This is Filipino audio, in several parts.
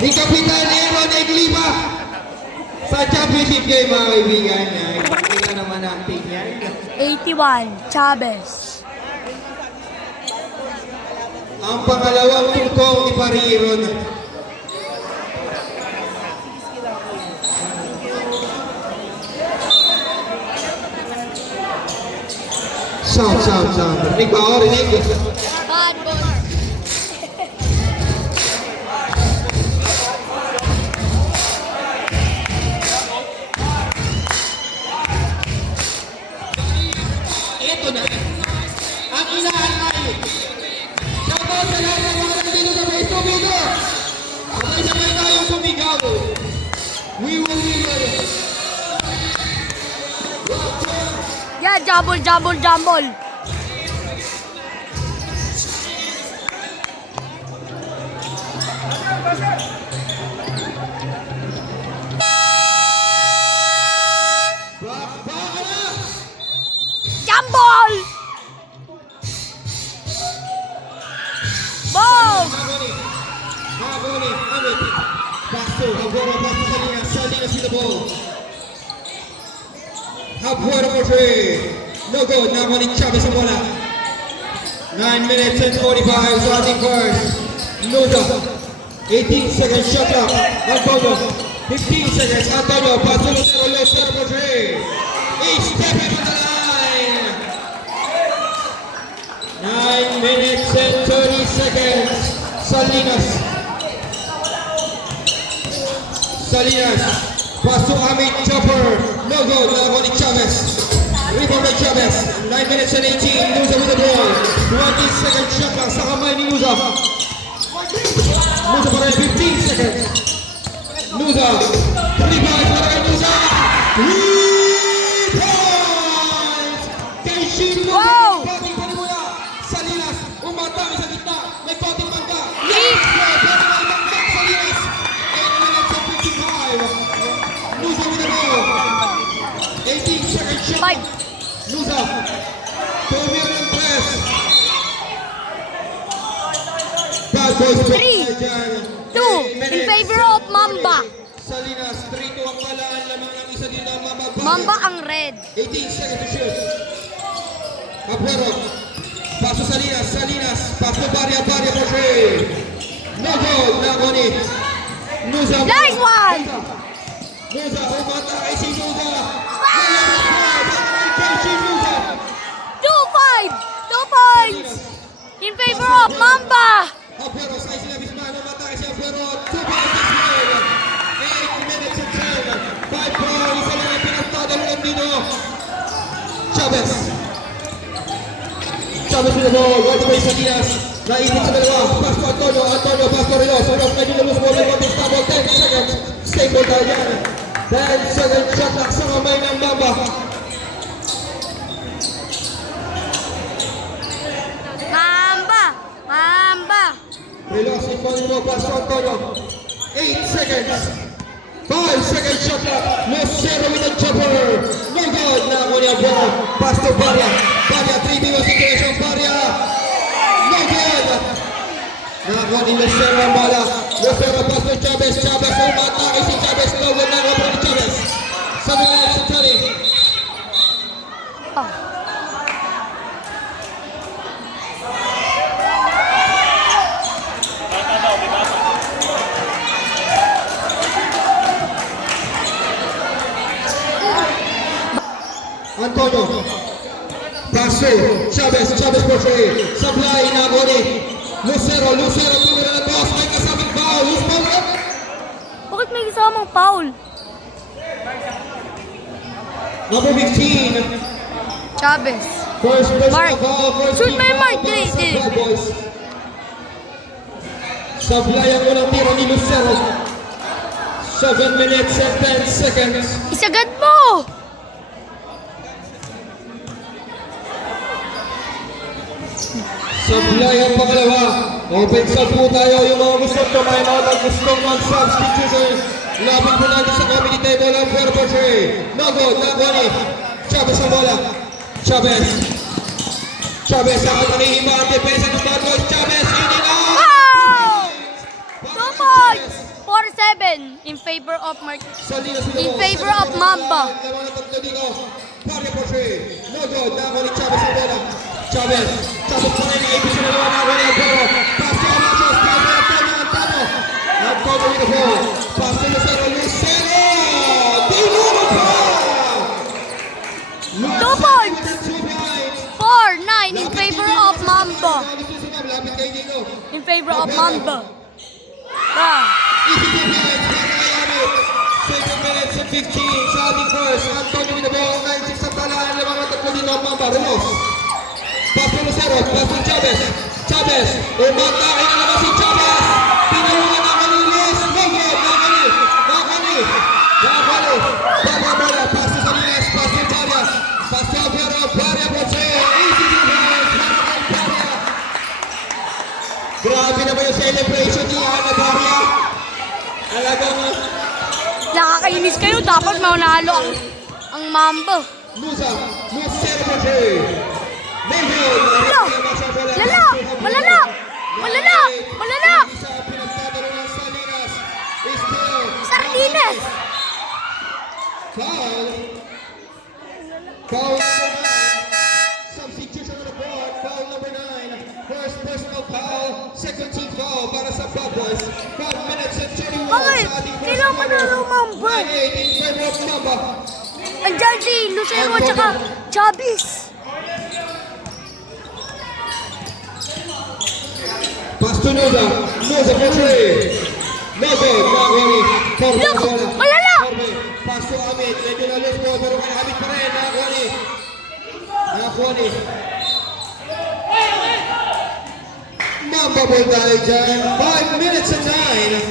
ni Kapitan Aaron Egliba sa championship game mga kaibigan. Ipakita naman natin yan. 81, Chavez. Ang pangalawang tungkong ni Pari Aaron. Sound. Rinig ba ako? Rinig? Bad boy. Ito na. Ang inaanay. Shoutout sa lahat ng mga nandito sa Facebook dito. Sabay-sabay tayong sumigaw. We will win. Yeah, jumble. Jumble! Boom! Nagoni, Amit. Pasto, Aguero, pasto Salinas with the ball. Aguero for three. No good, Nagoni, Chavez ang bola. 9 minutes and 45, starting first. Nusa, 18 seconds shot clock. Antonio, 15 seconds. Antonio, pasto Lucero for three. He's stepping on the line. 9 minutes and 30 seconds. Salinas, pass to Amit Chopper, no good, Nagoni Chavez, rebound by Chavez, 9 minutes and 18, Nusa with the ball, 20 seconds shot lang sa kamay ni Nusa pa rin, 15 seconds, Nusa, 3 points para kay Nusa, 3 points, kay Shin Nusa, Wow! konting panimula, Salinas, umatang sa gitna, may konting mangga, Nusa with the ball. 18 seconds shot. 5. Nusa. 2 million press. Bad boys. 3, 2, in favor of Mamba. Salinas, 3-2 ang kalaan lamang ng isa din ang Mamba. Mamba ang red. 18 seconds to shoot. Aguero. Paso Salinas. Paso Barya for three. No goal. Nagoni. Nusa. Nice one! Nusa, umata kay si Nusa. 2-5, 2 points. In favor of Mamba. Aguero sa isla misma, umata kay si Aguero. 2 points this game. 8 minutes and 10. 5 points. Isa lang ang pinagtadalunan dito. Chavez with the ball. Right away Salinas. Naipit sa dalawa. Pass to Antonio. Pass to Rilos. Rilos medyo na lose ball. Context na ball. 10 seconds. Stable tayo yan. 10 seconds shot lang sa kamay ng Mamba. Mamba. Rilos in ball mo. Pass to Antonio. 8 seconds. 5 seconds shot lang. Lucero with the chopper. No good. Nagoni ang ball. Pass to Barya. 3v1 situation. Barya. No good. Nagoni Lucero ang bola. Lucero pass to Chavez. Umatake si Chavez. No good. Nagoni ni Chavez. 7 minutes and 30. Oh. Antonio. Paso. Chavez for three. Supply Nagoni. Lucero tumira na toss. May kasaming foul. Who's foul up? Bakit may kasamang foul? Number 15. Chavez. First person Mark. foul. Shoot by Mark. Para sa Dili. Bad Boys. Supply ang unang tiro ni Lucero. 7 minutes and 10 seconds. Isagad mo! Supply ang pangalawa. Open sub po tayo. Yung mga gusto tumayin out at gustong mag-substitution. Lapit po natin sa committee table ang Aguero for three. No good. Nagoni. Chavez ang bola. Chavez ang kanihima ang depensa ng Bad Boys. Chavez, in and out! Oh! 2 points! points! 4-7 in favor of Salinas with the In ball. favor of Mamba. Laban ng tatlo dito. Barrio por 3. No good. Nako ni Chavez ang bola. Chavez. Chavez pa rin. Ibig siya nalawa na ako ni Alvaro. Pass to Alonso. Pass to Antonio. Antonio with the ball. Pass to Lucero. Lucero! Tinuno pa! 2 points! 2 points. 4-9 in favor of Mamba. Lapit kay Diego. In favor of Mamba. Ah. Easy 2 points. Para kay Amit. 7 minutes and 15. Sa ating first. Antonio with the ball. 9-6 ang talaan. Lamang ang tatlo din ng Mamba. Relos. Pass to Lucero. Pass to Chavez. Chavez. Umatake na naman si Chavez. Pinahungan ang kanilis. No good. Nakani. Baga bola. Pass to Salinas. Pass to Barria. Pass to Alvaro. Barria por 3. Easy 2 points. Para kay Barria. Grabe na ba yung celebration ni Ana Barria? Alagang Nakakainis kayo. Dapat manalo ang Mamba. Musa por 3. Lala! Lala! Malala! Malala! Malala! Sardinas! Foul number 9. Substitution on the board. Foul number 9. First personal foul. Second team foul para sa Bad Boys. 5 minutes and 31 Bakit? sa ating first Kailangan quarter. manalo, Mamba. 9-8 in favor of Mamba. Andyan si Lucero at saka Chavez. Pass to Nuza. Nuza for 3. No good. Nagoni. Corbe ang bola. Malala! Corbe. Pass to Amit. Medyo na loose ball pero kay Amit pa rin. Nagoni. Mamba ball tayo dyan. 5 minutes and 9.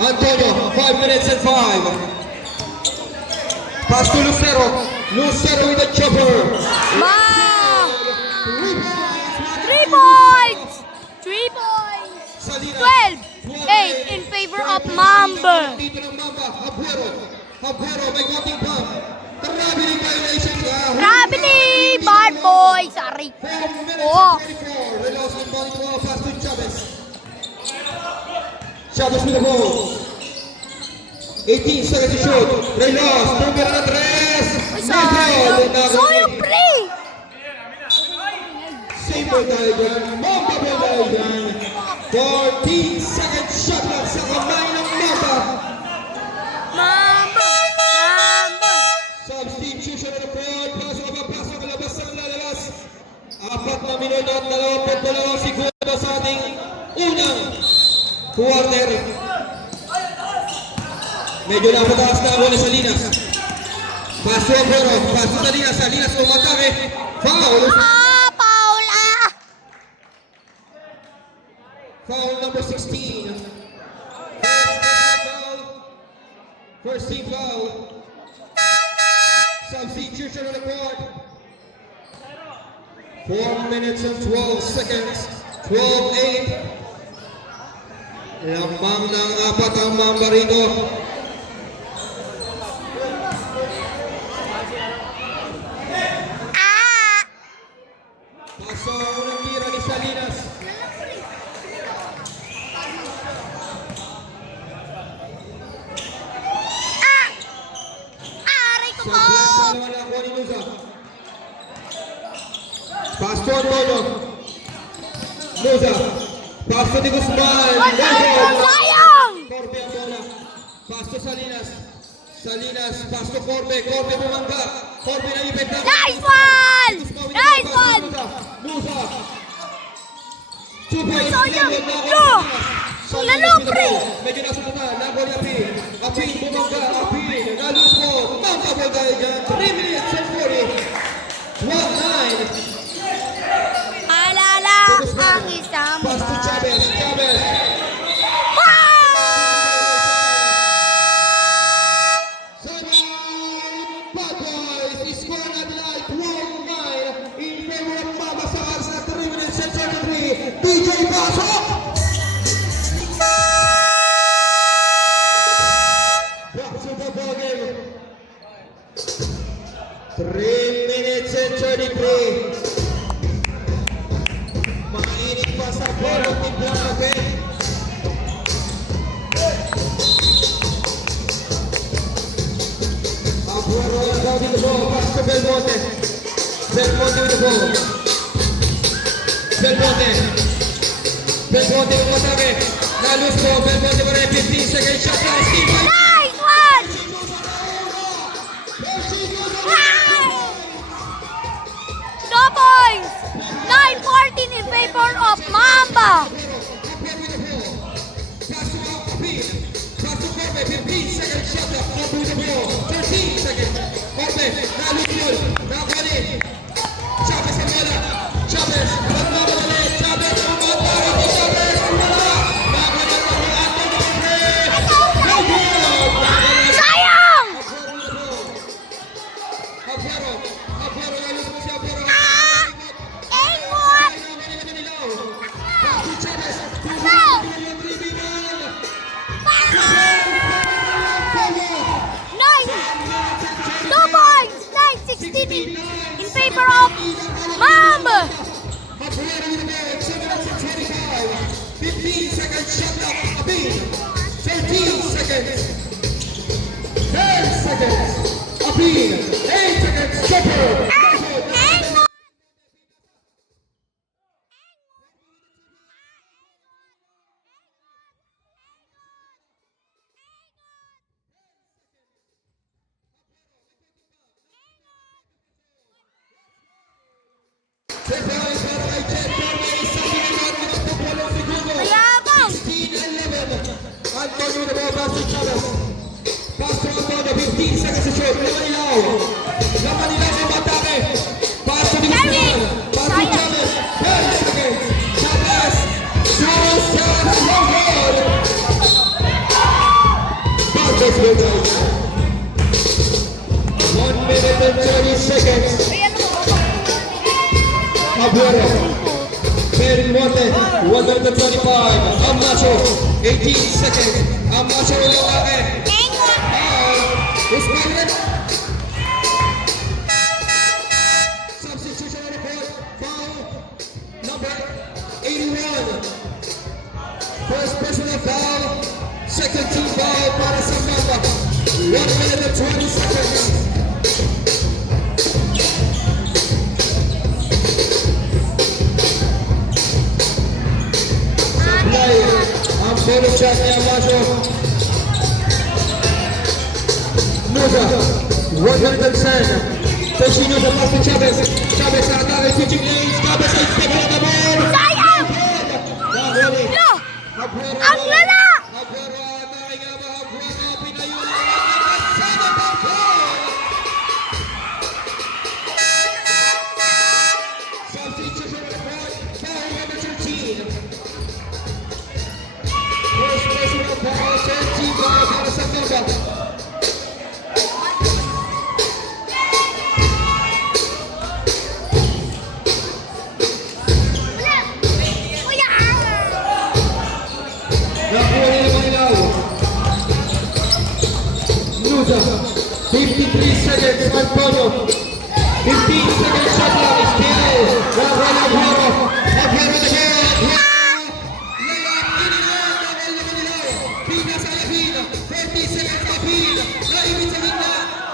Antonio, 5 minutes and 5. Pass to Lucero. Lucero with a chopper. Ma! 3 points. 3 points! 3 points! Salinas. 12-8 in favor of Mamba. Dito ng Mamba. Abuero, may konting pump. Traveling violation. Grabe ni Bad Boy! Sorry. 4 minutes Oh. and 24. Relos in ball. Pass to Chavez. Chavez with the ball. 18 seconds to shoot. Relos. Numero na 3. Sayang pre! Same ball tayo dyan. Mamba ball tayo dyan. 14 seconds shot lang sa kamay ng Mamba. Mamba! Mamba! Substitution on the board. Pasok, labas ang lalabas. 4 na minuto at 22 segundo sa ating unang quarter. Medyo napataas na ako na Salinas. Pass to Abuero. Pass to Salinas. Salinas umatake. Foul. Paul! Foul number 16. First team foul. Substitution on the court. 4 minutes and 12 seconds. 12-8. Lamang ng 4 ang Mamba rito. Paso ang unang tira ni Salinas. Aray ko Sa po! plan pa naman ako ni Nusa. Pass to Antonio. Nusa. Pass to Di Guzman. Sayang! Corbe ang bola. Pass to Salinas. Salinas. Pass to Corbe. Corbe bumangga. Corbe na ipit na. Nice one! Nice one! Nusa. 2 points. Sayang! Level na ako. Yo! Salinas Lalo, with the pre! ball. Medyo nasunod na. Nagol ni Apin. Apin bumangga. Apin. Nalus mo. Mamba ball tayo dyan. 3 minutes and 40. 1-9. Alala ang isang Pass to Chavez. Chavez. Bad Boys, score na nila ay 12-9 in favor of Mamba sa oras na 3 minutes and 33. DJ Pasok! Back to the ball game. 3 minutes and 33. ball of Team Black again. Aguero down with the ball, pass to Belmonte. Belmonte with the ball. Belmonte with ataque. Na luz po, Belmonte para 15 seconds shot clock. Steve White. Nice one! No points! 9-14 in favor of Mamba! Pass to Apil. Pass to Corbe, 15 seconds shot clock. Up with the ball, 13 seconds. Corbe, na luz yun. Nakakali. Chavez ang bola. Chavez, magmamadali. Chavez, magmamadali. Chavez, wala. Magmamadali. Anthony Corbe. No goal. Sayang! Aguero na luz po si Aguero. Ingot! Pass to Chavez. Foul! Nice! 2 points! 9-16 in favor of Mamba! Aguero with the ball, 7 minutes and 25. 15 seconds shot clock. Apil. 13 seconds. 10 seconds. Apil. 8 seconds. Chopper. Ingot! Prepare para kay Jet Corbe. Isa pinagod with the football of Segundo. Mayabang! 16-11. Antonio with the ball. Pass to Chavez. Pass to Antonio. 15 seconds to shoot. Laman ilaw ang matake. Pass to Guzman. Pass to Chavez. 10 seconds. Chavez. Shoots. No goal. Bartos will go. 1 minute and 30 seconds. Aguero. Belmonte. 1 minute and 25. Amacho. 18 seconds. Amacho will go again. Ingot! Usman. Substitution on the board. Foul number 81. First personal foul. Second team foul para sa Mamba. 1 minute and 20 seconds. Play. Ang photo shot ni Amacho. Nusa, 110. Pushing Nusa past to Chavez. Chavez sa atake, switching lanes. Chavez ay step on the ball. Sayang! Nahuli. No! Aguero. Ang lala! Aguero atake nga ba? Aguero pinayunan. Nagsama pa goal. Substitution on the board. Foul number 13. First personal foul, 13 foul para sa Mamba. Kuya! Nakuha niya naman ilaw. Nusa, 53 seconds, Antonio. 15 seconds shot clock, skill. Nakuha niya Aguero. Aguero again. Layup, inilaw, nakuha naman ilaw. Pina sa Alapin, 30 seconds Apil. Naibit sa gitna.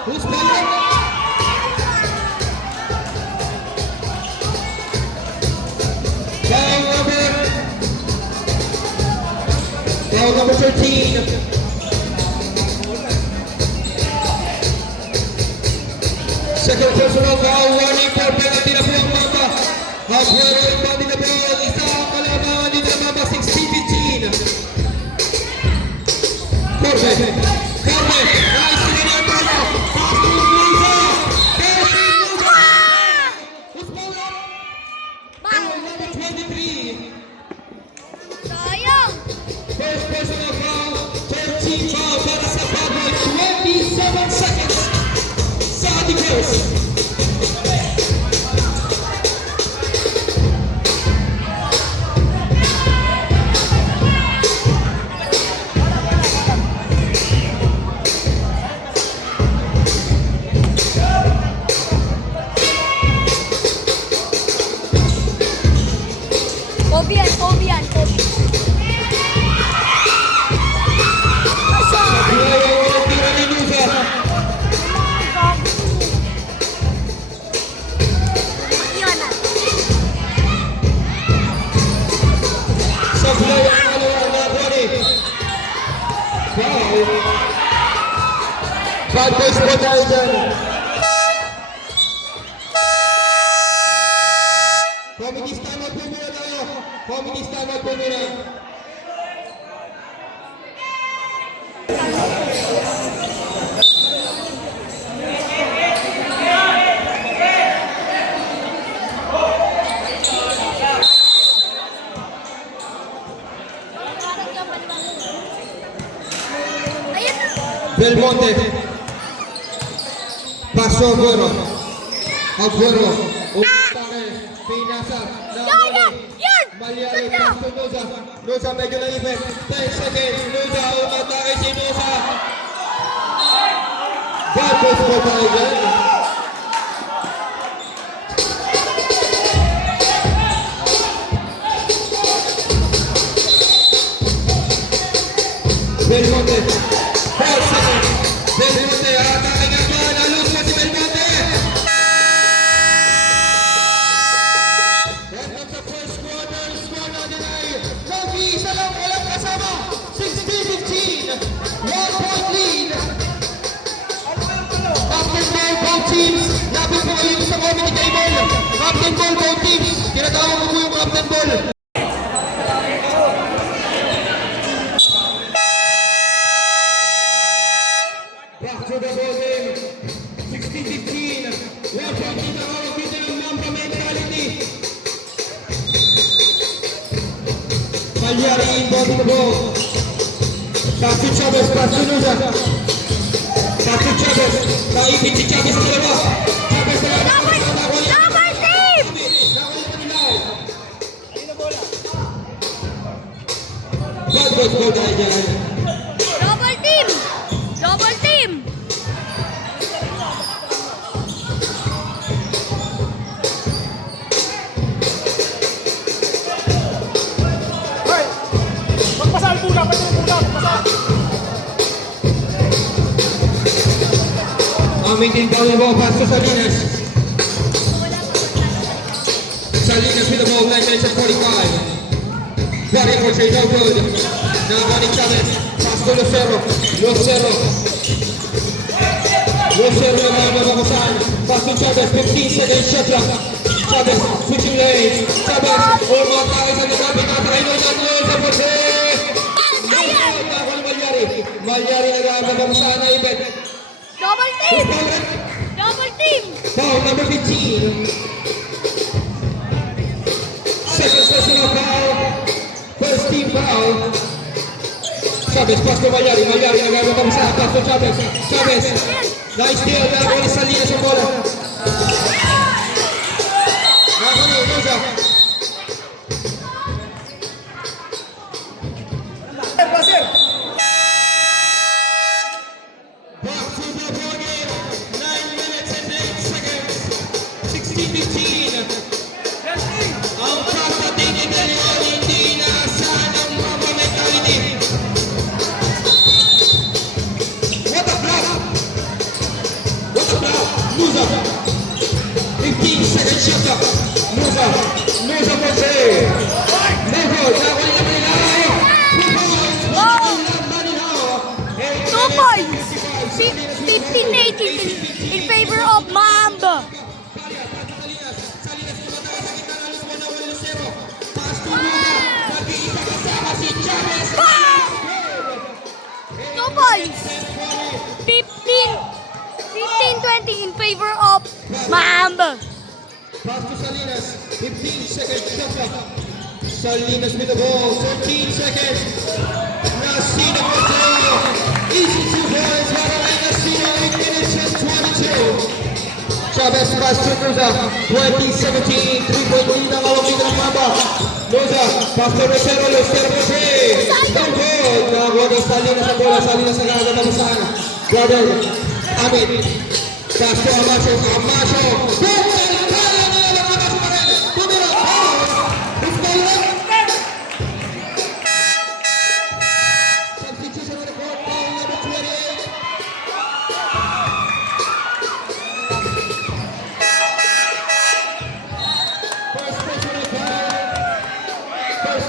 Usman. Foul number 13. Second personal foul, warning for penalty na po ang Mamba. Aguero inbound in the ball. Isa ang kalabangan din ng Mamba, 16-15. Corbe. Nice to get Antonio. Pass to Musa. Usman. Foul number 23. Sayang! First personal foul, 13 foul para sa Baboy, 27 seconds sa Adios. Kobe yan, Kobe yan, Kobe. Ayaw ang tira ni Nusa. Yan na. Sablay ang kalawa na Bonnie. Foul. Bad boys po tayo dyan. Comedy stand up po muna tayo. Comedy stand up po muna. Ayun na. Belmonte. Paso Aguero. Aguero. Umutake. Pinasa. Yan! Yan! Malyari. Ganda! Paso Nusa. Nusa medyo naipit. 10 seconds. Nusa. Umutake si Nusa. Bad boys po tayo dyan. Belmonte. 4 seconds. Belmonte. Atake nga ba? Nalus pa si Belmonte. End of the first quarter. Score natin ay nag-iisa lang walang kasama. 16-15. 1-point lead. Captain Ball, both teams. Lapit po kayo sa committee table. Captain Ball, both teams. Tinatawag ko po yung Captain Ball. Back to the ball game. 16-15. 1-point lead ang hawak dito ng Mamba mentality. Malyari inbound to the ball. Back to Chavez, back to Nusa. Back to Chavez. Naipit si Chavez sa dalawa. Chavez sa dalawa. Double team! Bad boys po tayo dyan. Double team! Double team! Magpasal muna, magpasal. Amintin down the ball pass to Salinas. Salinas with the ball, 9 minutes and 45. Body for Trey, no good. Now Bonnie Chavez. Pass to Lucero. Lucero. Lucero naman mababasan. Pass to Chavez, 15 seconds shot clock. Chavez, switching lanes. Chavez, umatake sa nagabit na tayo ng Lusa po si... Malyari nagbabasan na ibet. Double team! Double team! Foul number 15. Second personal foul. First team foul. Chavez, pass to Malyari. Malyari nagbabasan. Pass to Chavez. Chavez. Nice deal. Nagawin sa linya sa bola. Nagawin, Nusa. Back to the ball game. 9 minutes and 8 seconds. 16-15. Ang papating ni De Leon, hindi naasahan ang Mamba mentality. What a block! What a block! Nusa. 15 seconds shot clock. Nusa. Nusa for three. No good. Nakakulit na Manilao. 2 points. Wow! Manilao. 2 points! 15-18 in favor of Mamba. Wow! 2 points! 15-20 in favor of Mamba. Pass to Salinas, 15 seconds shot clock. Salinas with the ball, 13 seconds. Nasino for two. Easy 2 points para kay Nasino, 8 minutes and 22. Chavez pass to Nusa, 20-17, 3-point lead ang hawak dito ng Mamba. Nusa, pass to Lucero, Lucero for three. No good. Nakakuha ng Salinas ang bola, Salinas ang gagatapusan. Brother, Amit. Pass to Amacho, Amacho. Boom! Kaya na lang Amacho pa rin. Tumira, foul. It's the left.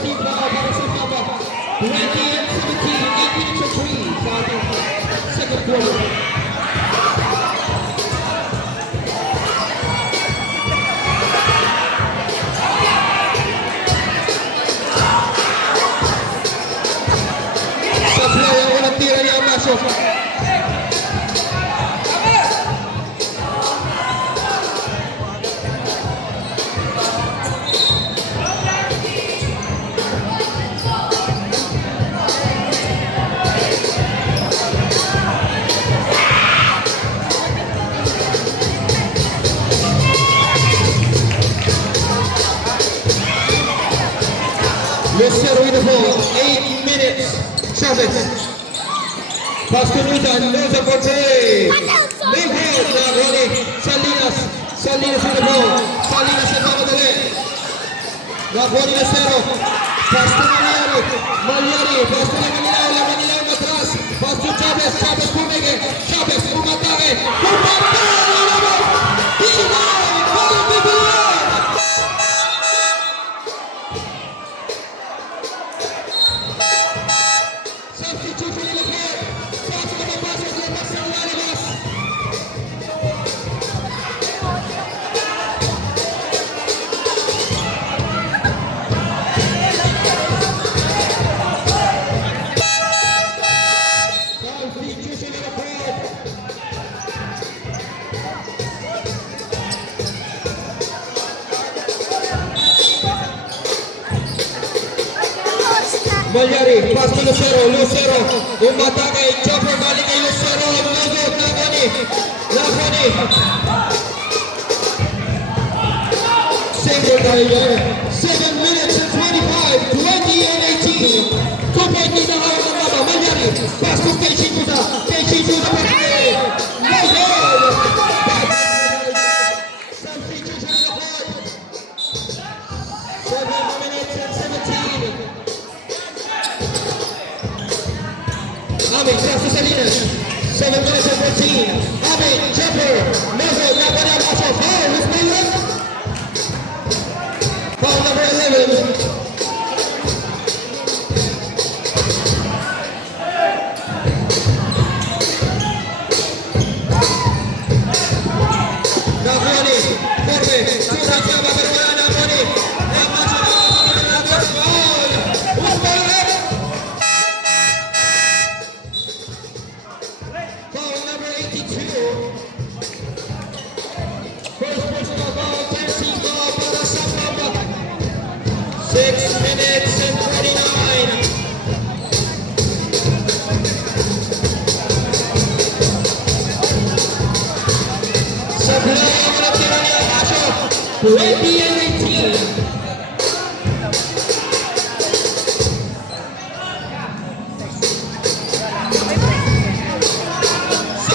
team foul para sa Papa. 20 and 17, 8 minutes of free sa ating second quarter. Sa play ang walang tira ni Amasio. Lucero with the ball, 8 minutes. Chavez. Pass to Nuzan, Nuzan for three. No good, Nagoni. Salinas. Salinas with the ball. Salinas sa kamadali. Nagoni Lucero. Pass to Malyari. Malyari. Pass to Manila. Manila matras. Pass to Chavez. Chavez pumige. Chavez umatake. Umatake! Pinay! Ball bibigyan! Substitution in the court. Pasok na pasok na pasok na lalabas. Substitution in the court. Malyari, pass to Lucero, Lucero, umatake, chopper galing kay Lucero, Nugod, Nagoni, single tayo yan, 7 minutes and 25, 20 and 18, 2 point lead ang hawak ng Baba, Malyari, pass to kay Chichuta pa rin, Nugod, substitution in the court, 7 minutes and 17, Amin, pass to Salinas. 7 minutes and 14. Amin, jumper. Never, Nagoni Amasio. Foul, who's playing? Foul number 11. Nagoni, Corbe, Surat sama berbola Nagoni. Amasio, foul. Who's playing? Foul number 82. First personal foul, 13 foul para sa Papa. 6 minutes and 49. Sa play, walang tira ni Amasio. 20 and 18.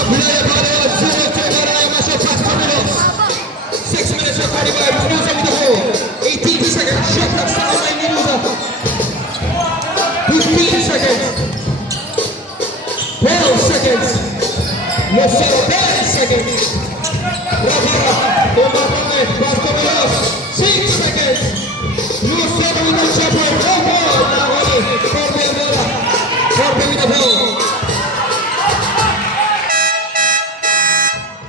Play para 0 to Amasio, pass to Milos. 6 minutes and 45, Nusa with the ball. 18 seconds, shot clock sa kamay ni Nusa. 15 seconds. 12 seconds. Lucero, 10 seconds. Ravara, tumatangay, pass to Milos. 6 seconds. Lucero with the chopper, no ball. Nagoni, Corbe ang bola. Corbe with the ball.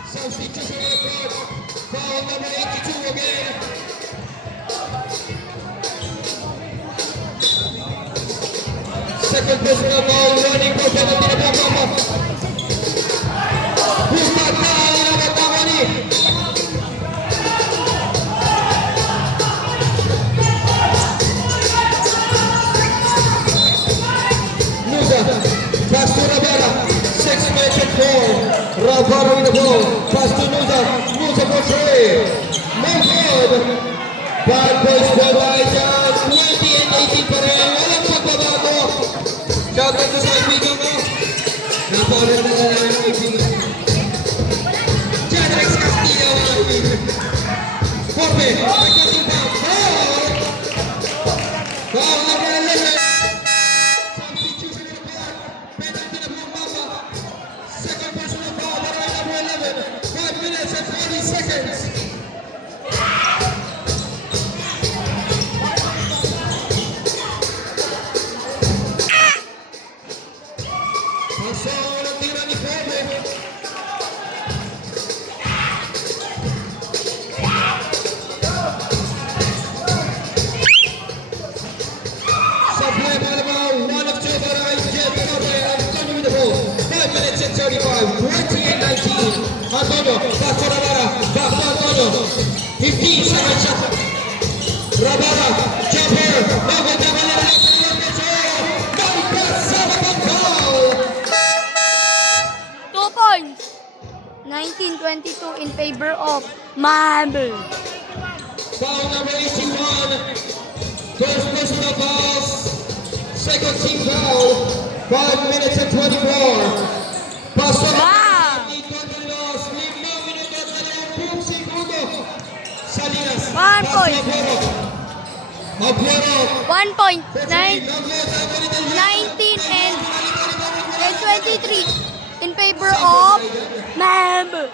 Substitution in the court. Foul number 82 again. Second personal foul, running for penalty na Papa. Umatake na Nagoni. Nusa, pass to Ravara. 6 minutes and 4. Ravara with the ball. Pass to Nusa. Nusa for three. No good. Bad boys ball tayo dyan. 20 and 18 pa rin. Walang pagbabago. Shout out to sa kaibigan mo. Napakaganda na lang ang kaibigan. Janrex Castillo ang kaibigan. Corbe, may cutting down. Foul! Foul number 11. Substitution in the court. Penalty na po ang Baba. Second personal foul para kay number 11. 5 minutes and 40 seconds. 22 in favor of Mamba. Foul number 81. First personal fouls. Second team foul. 5 minutes and 24. Pasok. Wow! 5 minutos at 10 segundo. Salinas. 1 point. Aguero. 1 point. 19 19 and 23 in favor of Mamba.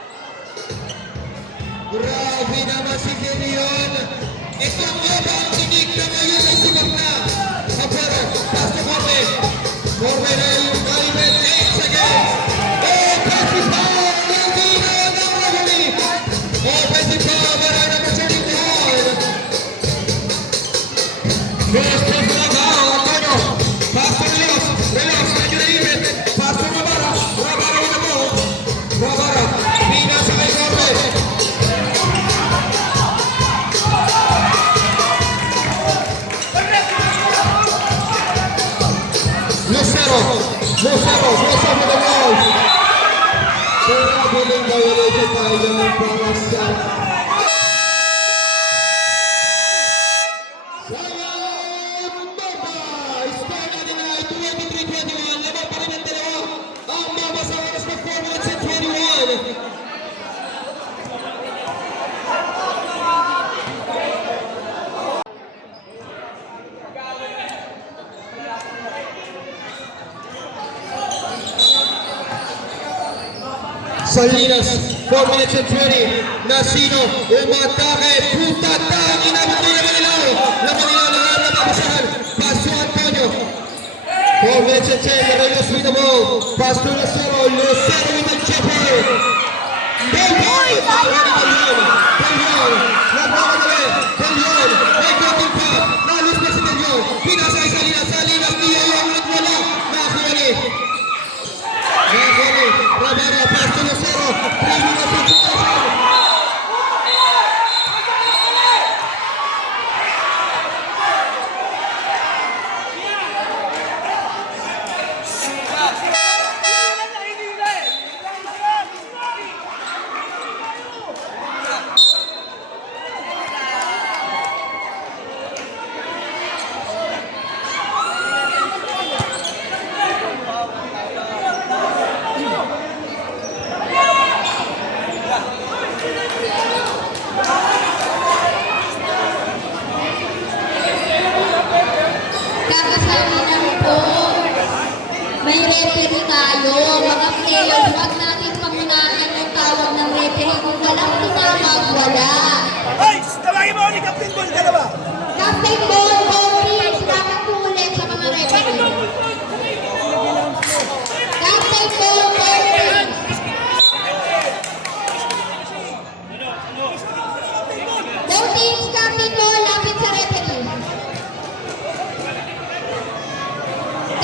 Grabe naman si Gerion. Ito ang ang tinig na ngayon ay sumap na. Aguero. Pass to Corbe. Corbe na yung Calvin. 8 seconds. Offensive foul. Hindi na yan ang nahuli. Offensive foul. Marami na siya dito. First personal foul. Antonio. Pass to Rios. Rios. Medyo naibit. Pass to Rabara. Rabara with the ball. Rabara. Pina sa kay Corbe. Lucero with the ball. Pinabiling violation tayo para sa Score natin ay 23-21. Laban pa rin ang dalawa. Ang Mamba sa oras ng 4 minutes and 21. Salinas, 4 minutes and 20. Nasino, umatake. Puta tang, inabot ko naman nila. Laman nila, nagbabasahan. Pass to Antonio. 4 minutes and 10. Reyes with the ball. Pass to Lucero. Lucero with the chopper. Belhon! Belhon! Nagbawa na rin. Belhon! May cutting pa. Nalis pa si Belhon. Pinasa kay Salinas. Salinas, niya yung wala. Nakakuha ni. Rabara, pass to Lucero. 3 minutes and 2 Kakasama lang po. May referee tayo. Mga players, huwag natin pangunahan yung tawag ng referee. Kung walang tumawag, wala. Ay! Tawagin mo ni Captain Ball, dalawa! Captain Ball, Ball, dapat po ulit sa mga referee. Captain Ball, Ball, Both teams, Captain Ball, lapit sa referee.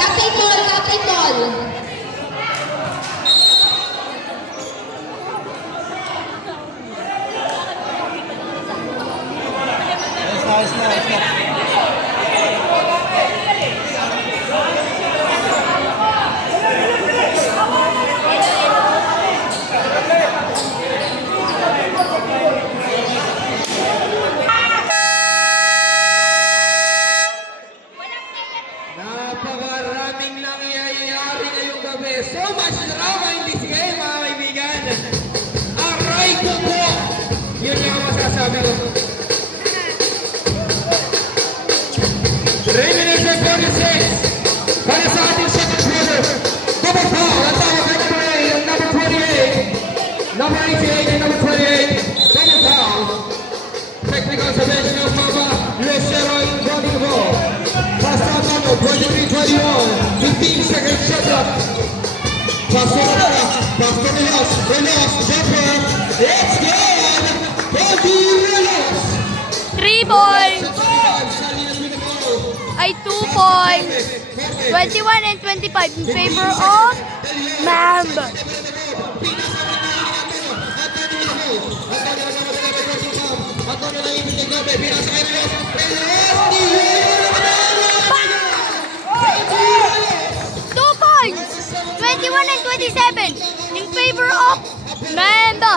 Captain Ball, Captain Ball. Napakaraming nangyayari ngayong gabi. So much drama in this game, mga kaibigan. Aray ko po! Yun yung masasabi ko. 3 minutes and 46 para sa ating second quarter. Double foul. Ang tawag kay number 8 and number 28. Number 88 and number 28. Double foul. Technical sa bench ng Mamba. Lucero in running the ball. Pass to Antonio, 23-21. 15 seconds shot clock. Pass to Rabara. Pass to Rios. Rios, jumper. It's good. Bobby Rios. 3 points. Salinas with the ball. Ay 2 points. 21 and 25 in favor of Mamba. Antonio na ibig ng gabi. Pinasa kay Rios. Rios! 2 points. 21 and 27 in favor of Mamba.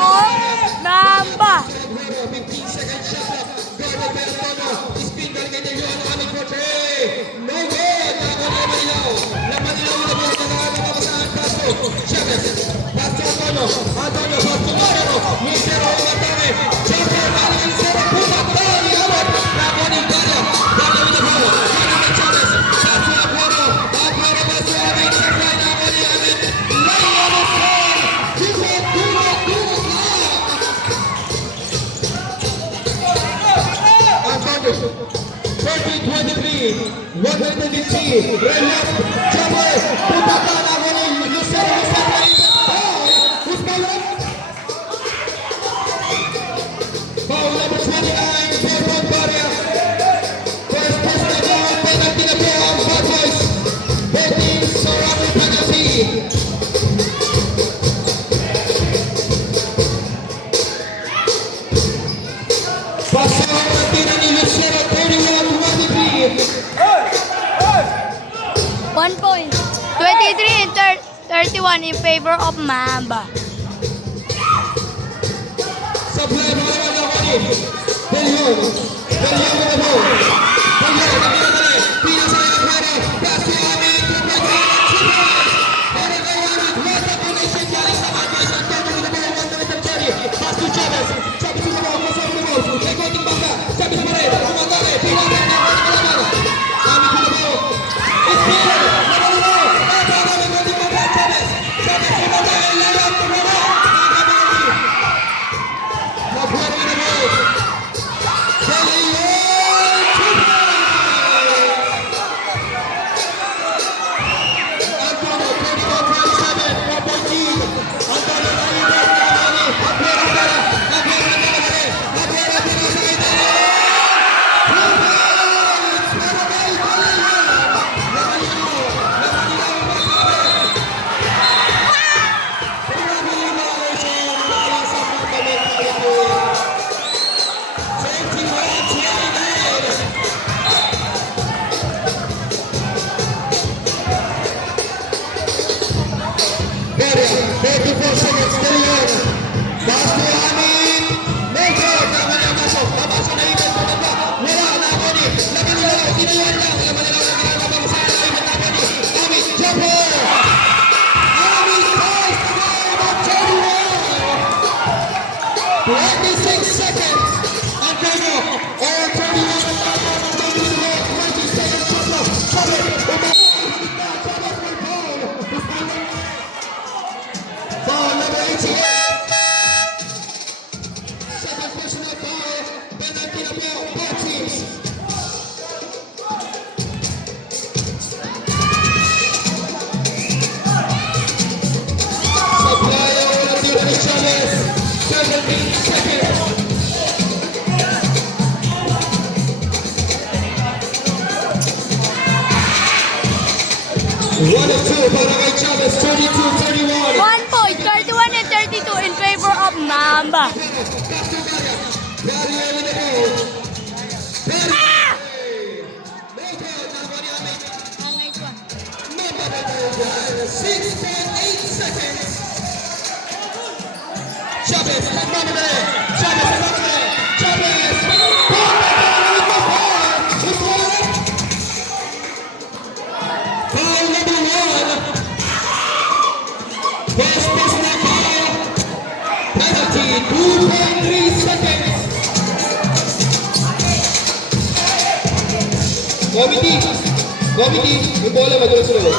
of Mamba. 15 seconds shot clock. Guarded by Antonio. Spin galing kay Delio. Coming for three. No good. Nakuha ni Manilaw. Manilaw na po. Nakakamasahan Pasto. Chavez. Pasto Antonio. Antonio. Pasto Moreno. Lucero. Matame. Jumper. Galing Lucero. Pumat. Tali. Awat. Nakuha ni Dalia. Dalia with the ball. Galing kay Chavez. Pasto Aguero. Aguero. Pasto Amin. Sakay. Nakuha ni Amin. Lay on the floor. Dugot. Dugot. Dugot. Antonio. 30-23. 123. Relas. Jumper. Putakan. Nakuha ni Lucero. Sakay. Who's bowling? Foul number 29, Purple Barrier. First personal foul, penalty na po ang Bad Boys. Both teams are on the penalty. Pasa ang penalty ni Lucero, 31-23. 1 point. 23 and 31 in favor of Mamba. Supply mga nagawin. Delion. Delion with the ball. Delion, nagkakali. Pinasaya Aguero. Pass to Amin. Para kay Amin. What a connection galing sa Bad Boys. Antonio with the ball. 1 minute and 30. Pass to Chavez. Chavez with the ball. Pasok with the ball. Kay Konting Bangka. Chavez sa pared. Umatake. Pinasaya na ang kalaban. Amin with the ball. It's Peter. Nabalino. Napaka with Konting Bangka. Chavez. Chavez umatake. Layup. Tumama. Nakakabali. Aguero with the ball. Delion. Antonio, 24-27. 4-point lead. Antonio, naiinit. Nabani. Aguero para. Aguero na nabali. Aguero pinasay. Delion. 2 points. Para kay Delion. Nabalino. Nabalino ang magkabe. Nabalino ang isang para sa fundamental. 21-29. Barrier, 34 seconds, Delion. Pass to Amin. No good. Tama na ang pasok. Papasok na Iben. Pumaba. Wala. Nakoni. Nakanilaw. Kinayan lang. Nakanilaw na ginagawa sa Iben. Nakoni. Amin. Jumper. Amin. Pass to the 26 seconds. Antonio. Or 31. 20 seconds. Chavez. Chavez will foul. Foul number 88. Second personal foul. Penalty na po. Both teams. Supplier will tira ni Chavez. 17 seconds. One of two para kay Chavez. 32-31. 1 point. 31 and 32 in favor of Mamba. Barrier with the ball. Barrier. No good. Nakuha ni Amin. Mamba with the ball. 6.8 seconds. Chavez. Mamba na rin. Chavez. Mamba na rin. Chavez. Foul number 1. First personal foul. Penalty. 2.3 seconds. Committee, yung bola magulo sa loob.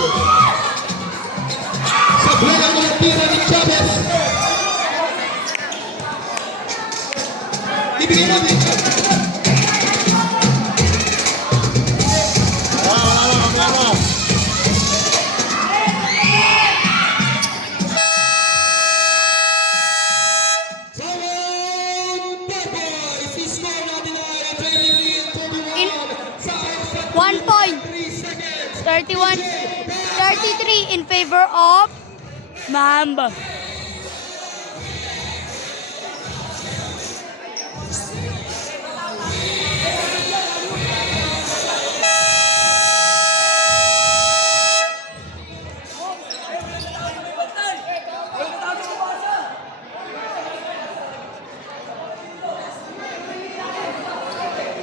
Sa bola ng tira ni Chavez. Ibigay natin. In 1 point. 31, 33 in favor of Mamba.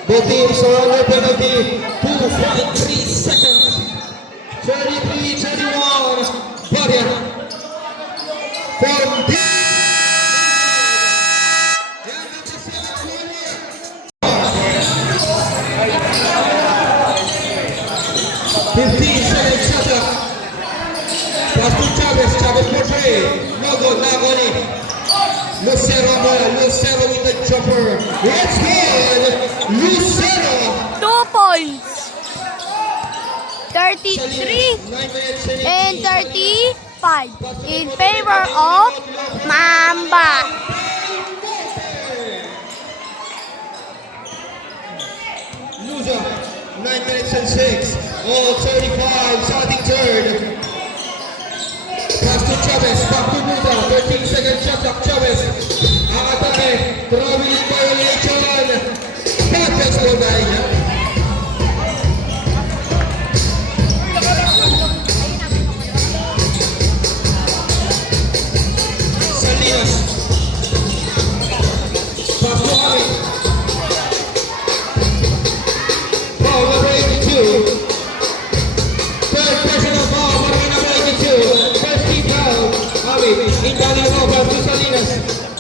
Both teams are under penalty. 2.3 seconds. 33-31. Barya. From the 15 seconds shot clock. Pass to Chavez. Chavez for three. No good. Nagoni. Lucero with the jumper. It's good. Lucero. 2 points. 33 9 minutes and 35 in favor of Mamba. Loser. 9 minutes and 6. All 35. Starting third. Pass to Chavez. Back to Musa. 13 seconds shot clock. Chavez. Ang atake. Throwing violation. Patas po dahil. Salinas. Pass to Ami. Foul number 82. Third personal foul, marking number 82. First team foul. Ami, inbounding ball, pass to Salinas.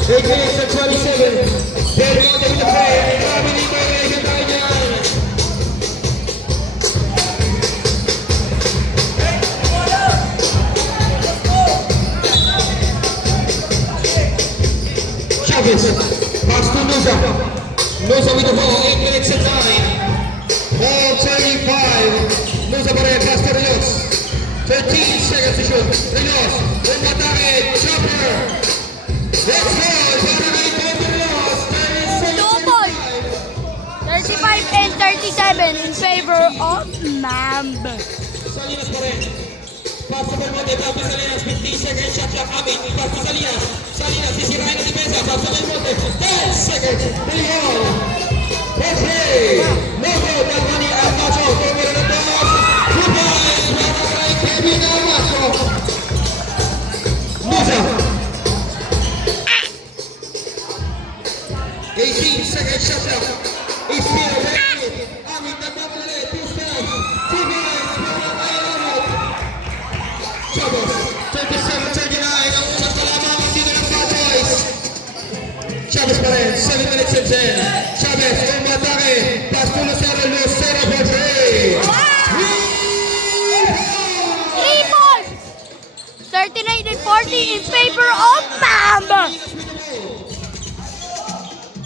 8 minutes and 27. They're going to the play. Ami, di violation tayo dyan. Chavez, pass to Nusa. Nusa with the ball, 8 minutes and 9. Ball 35. Nusa pa rin, pass to Rios. 13 seconds to shoot. Rios, umatake, chopper. Let's go, para kay Kobe Rios. 2 points. 35 and 37 in favor of Mamba. Salinas pa rin. Pass to Belmonte, pass to Salinas. 15 seconds shot clock. Amin, pass to Salinas. Salinas, sisirain na depensa. Pass to Belmonte. 10 seconds. Leon. Okay. No good. Nagmani ang Macho. Tumira na toss. 2 points. Para kay Kevin Amacho. Musa. 18 seconds shot clock. Ispira ready. Amin, nagmamali. 2 steps. 2 points. Para kay Amot. Chavez, 37-39, ang unang kalamang dito ng Bad Boys. Chavez pa rin, 7 minutes and 10. Chavez, umatake, pass to Lucero, Lucero for 3. 3 points. 39 and 40 in favor of Mamba.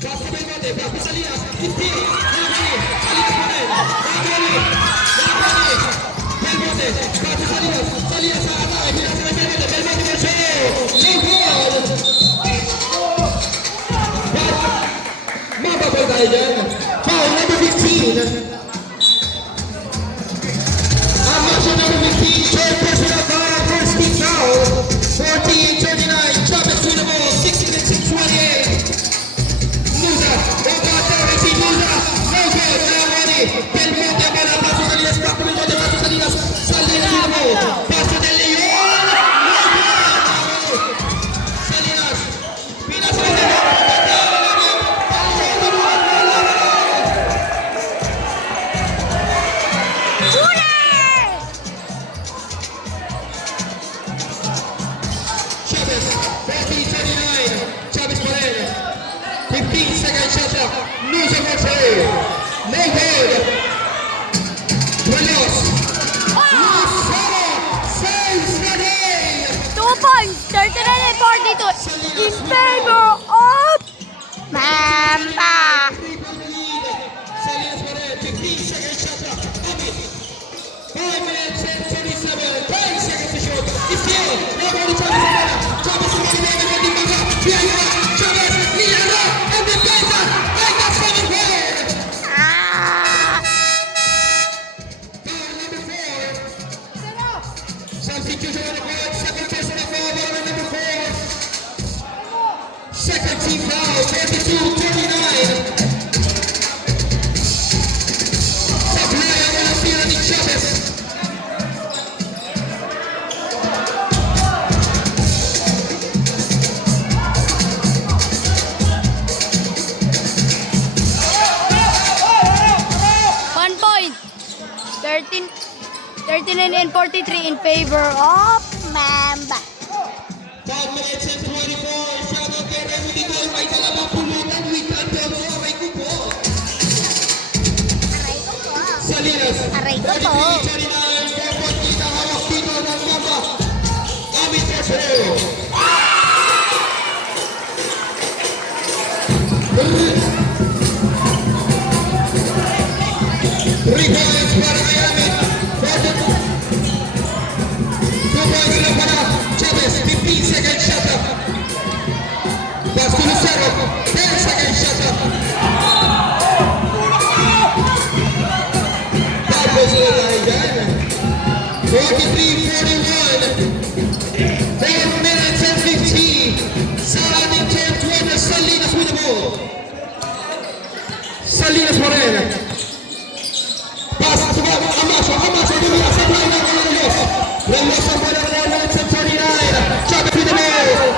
Pass to Belmonte, pass to Salinas, 15, Salinas pa rin, Belmonte, pass to Salinas, Salinas sa atake, pinasa ng Belmonte, Belmonte for 2. No good! Mababay tayo dyan. Foul number 15. Ang Macho number 15, third personal foul, first team foul. 14-39, Chavez with the ball, 6 minutes and 28. Musa, umatake si Musa. No good, Nagmani. Belmonte, bola, pass to Salinas, back to Belmonte, pass to Salinas. Salinas with the ball, pass to De Leon. No good! Salinas, pinasa ng De Leon. Chavez, 14-39. Chavez pa rin. 15 seconds shot clock. Musa for 3. No good. Rios. Lucero saves the game. 2 points. 39 and 42 in favor of Mamba. 3-point lead. Salinas pa rin. 15 seconds shot clock. Amit. 5 minutes and 27. 10 seconds to shoot. Still. Nobody Chavez sa bola. Chavez sa bola. Nagmani Manga. Bianca. Chavez. Niara. And the defensa. I got 7 points. Foul number 4. Substitution on the court. Second personal foul. Number 4. Second team foul. 32-39. 49 and 43 in favor of Mamba. 5 minutes and 24. Shout out kay Remy Didol. May dalawang pulutan. With Antonio. Aray ko po. Aray ko po. Salinas. Aray ko po. 43-39. Effort kita hawak dito ng Mamba. Amit Trofeo. Rebounds para kay Amit. 2 points lang para Chavez. 15 seconds shot up. Pass to Lucero. 10 seconds shot up. Tapos na tayo dyan. 43-41. 4 minutes and 15. Sa ating 10-12 Salinas with the ball. Salinas Morena. Pass to Amasio. Amasio Dunia. Sa line ng Reyes. Reyes ang bola ng 1 minutes and 49. Chavez with the ball.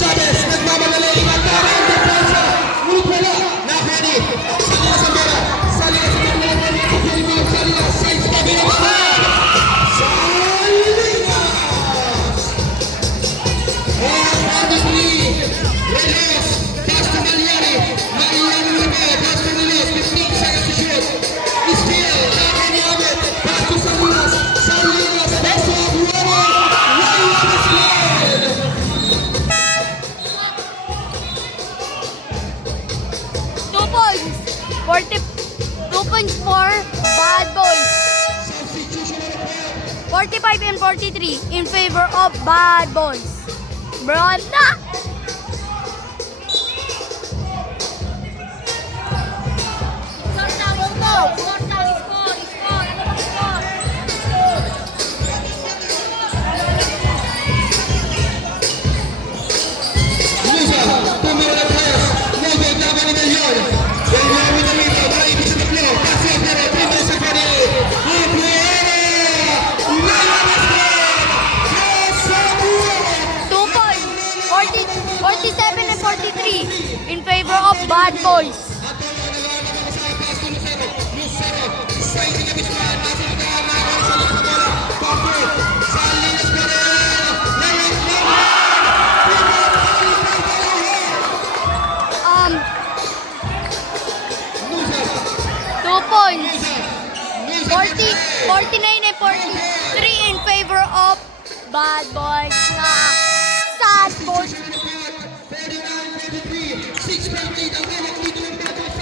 Chavez nagmamagaling at parang depensa. Ngunit wala. Nakani. Salinas ang bola. Salinas ang bola. Salinas. Sides kami ng bola. Salinas. Oh, 43. Reyes. Pass to Maliani. Maliani with the ball. Pass to Reyes. 15 seconds to shoot. Still, Nakani Amit. Pass to Salinas. Salinas. Pass to Aguero. Reyes is good. 2 points. 2 points for Bad Boys. Substitution on the field. 45 and 43 in favor of Bad Boys. Branda! Musa, tumira na Reyes. Musa, laban ni Delion. Delion with the rebound. Malaipit sa tatlo. Pass to Aguero. 3 minutes and 48. Aguero! Reyes is good. Yes, Aguero! 2 points. 47 and 43 in favor of Bad Boys. Um, 2 points. 49 and 43 in favor of Bad Boys na Sad Boys. 6.8 ang hawak dito ng Bad Boys.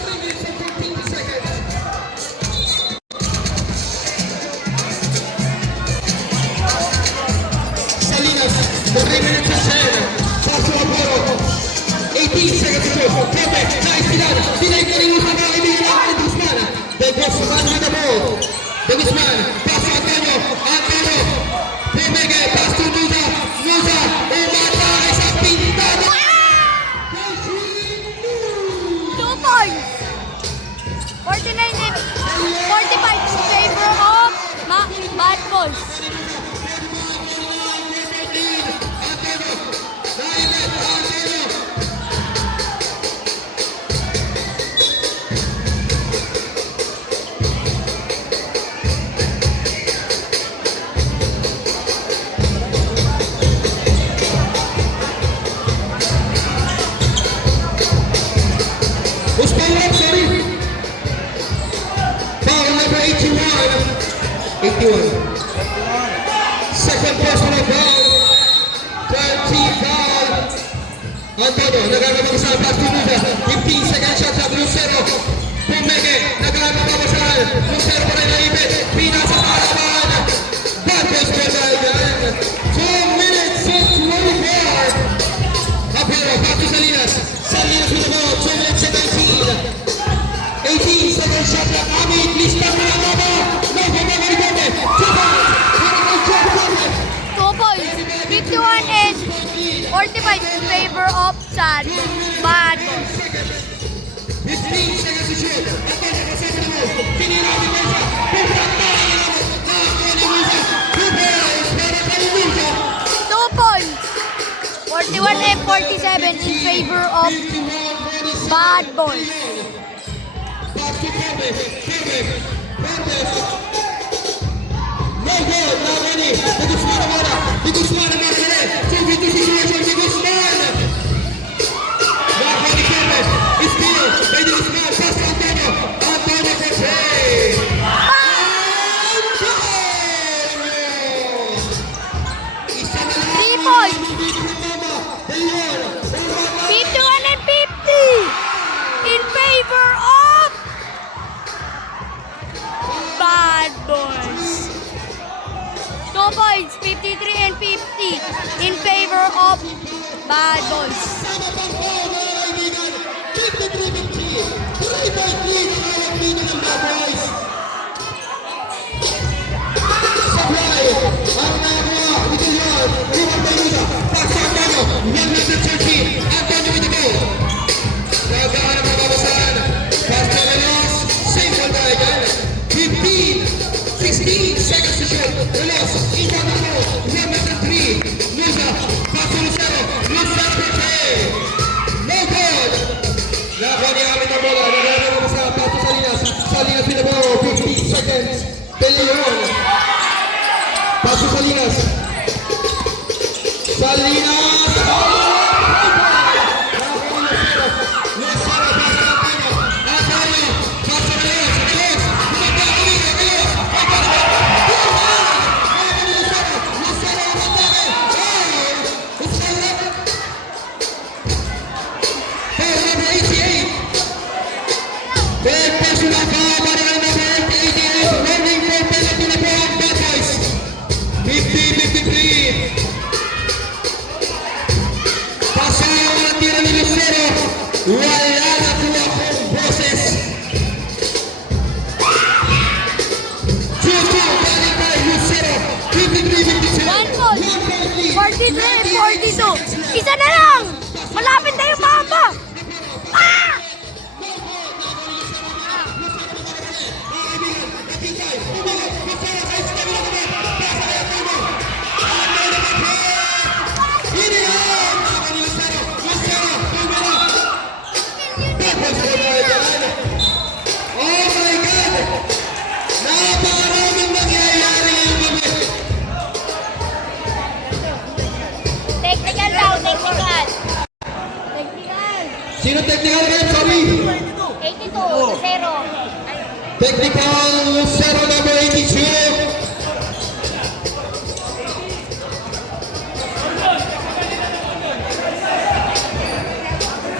3 minutes and 15 seconds. Salinas, 3 minutes and 10. Pass to Aguero. 18 seconds to go. Pepe, nice Pilar. Dinay ko rin yung mga kaibigan natin ng Guzman. De Guzman with the ball. De Guzman, pass to Antonio. Antonio. Pumege, pass to Musa. Musa, umatake sa pintana. 2 points. 49 and 45 in favor of Bad Boys. Usman, sorry. Foul number 81. 81. Second personal foul. 20 foul. Antonio, nagagawang sa pass to Musa. 15 second shot sa Lucero. Pumeke, nagagawang sa Lucero pa rin naibit. Pinasa parapan. Bad Boys medal yan. 2 minutes and 24. Apero, back to Salinas. Salinas with the ball. 2 minutes and 19. 18 second shot na Amit. Lista mo na Mama. No, Mama, Maribote. 2 points. 2 points. 51 and 45 in favor of Bad Boys. 15 seconds to shoot. Antonio, kasama na mo. Tinira ni Musa. Pupuntahan na mo. Nakakoni Musa. 2 points. Para kay Musa. 2 points. 41 and 47 in favor of 51-47. Bad Boys. Pass to Pepe. Pepe. Pepe. good. Now ready. De Guzman bola. De Guzman ulit. 2v2 situation. De Guzman. Now ready Kevin. Steal. De Guzman. Pass to Antonio. Antonio for three. Isa na lang. 3 points. Dito sa mama. Dayon. 51 and 50 in favor of Bad Boys. 2 points, 53 and 50 in favor of Bad Boys. Sama pang po mga kaibigan. 53-50. 3-point lead ang awag dito ng Bad Boys. Supply. Ang nakakuha. Ito yun. Iwan tayo nila. Pass to Antonio. Young number 13. Antonio with the goal. Nagaan ang mababasahan. Pass to Relos. Same ball tayo dyan. 16 seconds to shoot. Relos. Iwan na goal. Young number 3. Musa. Pass to Lucero. Lucero for three. No good. Nakuha niya kami ng bola. Nagaan ang mababasahan. Pass to Salinas. Salinas with the ball. 15 seconds. Peleon. Pass to Salinas. Salinas! Big personal foul para kay number 88. Running for penalty na po ang Bad Boys. 50-53. Pasayaw ang tira ni Lucero. Wala na po akong boses. Chuchu, galing kay Lucero. 53-52. 1 point, 43 and 42. Isa na lang! Malapit na yung mama! Ah! Oh my God! Napakaraming nangyayari ngayong gabi. Technical daw, technical. Technical. Sino technical rin? Sorry. 82, 0. Technical Lucero number 82.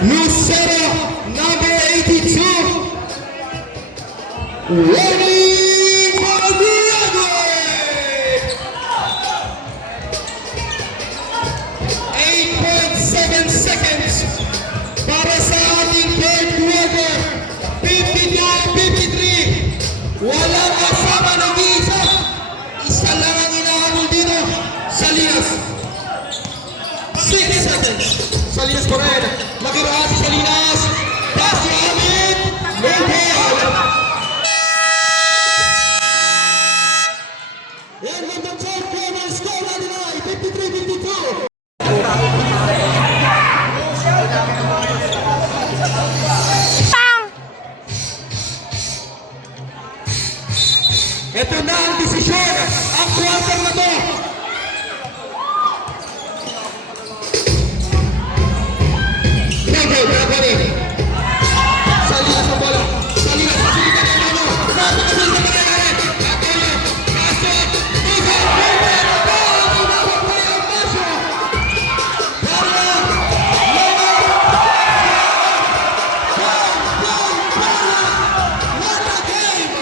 Lucero number 82. Ready for the other. 8.7 seconds para sa ating third quarter. 52-53. Walang kasama ng isa. Isa lang ang inahabol dito. Salinas. 6 seconds. Salinas pa rin. Nakiraan si Salinas. Pass to Amit. No ball. And when the third quarter score natin ay 53-52. Pang! Ito na ang desisyon. Ang quarter na to. Bravo, bravo rin. Salinas ang bola. Salinas, pasilitan ng ano. Rapid na salitan ng nangyari. Antonio, paso. Musa, Musa, ball. Inabot pa yung paso. Barya. Loma. What a game.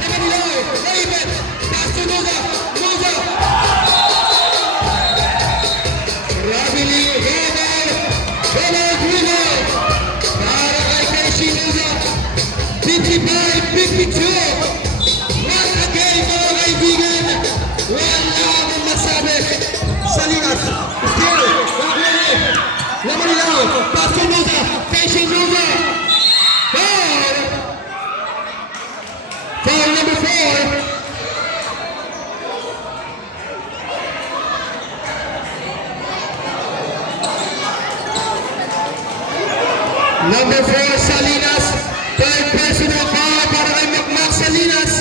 Nakaniloy. David. Pass to Musa. Musa. Rabili. Ronald Bruno. Para kay Casey Musa. 55-52. What a game mga kaibigan. Wala akong masabi. Salinas. Still. Rabili. Laman nila. Pass to Musa. Casey Musa. Foul. Foul number 4. Number 4, Salinas. Third personal foul para kay Macmac Salinas.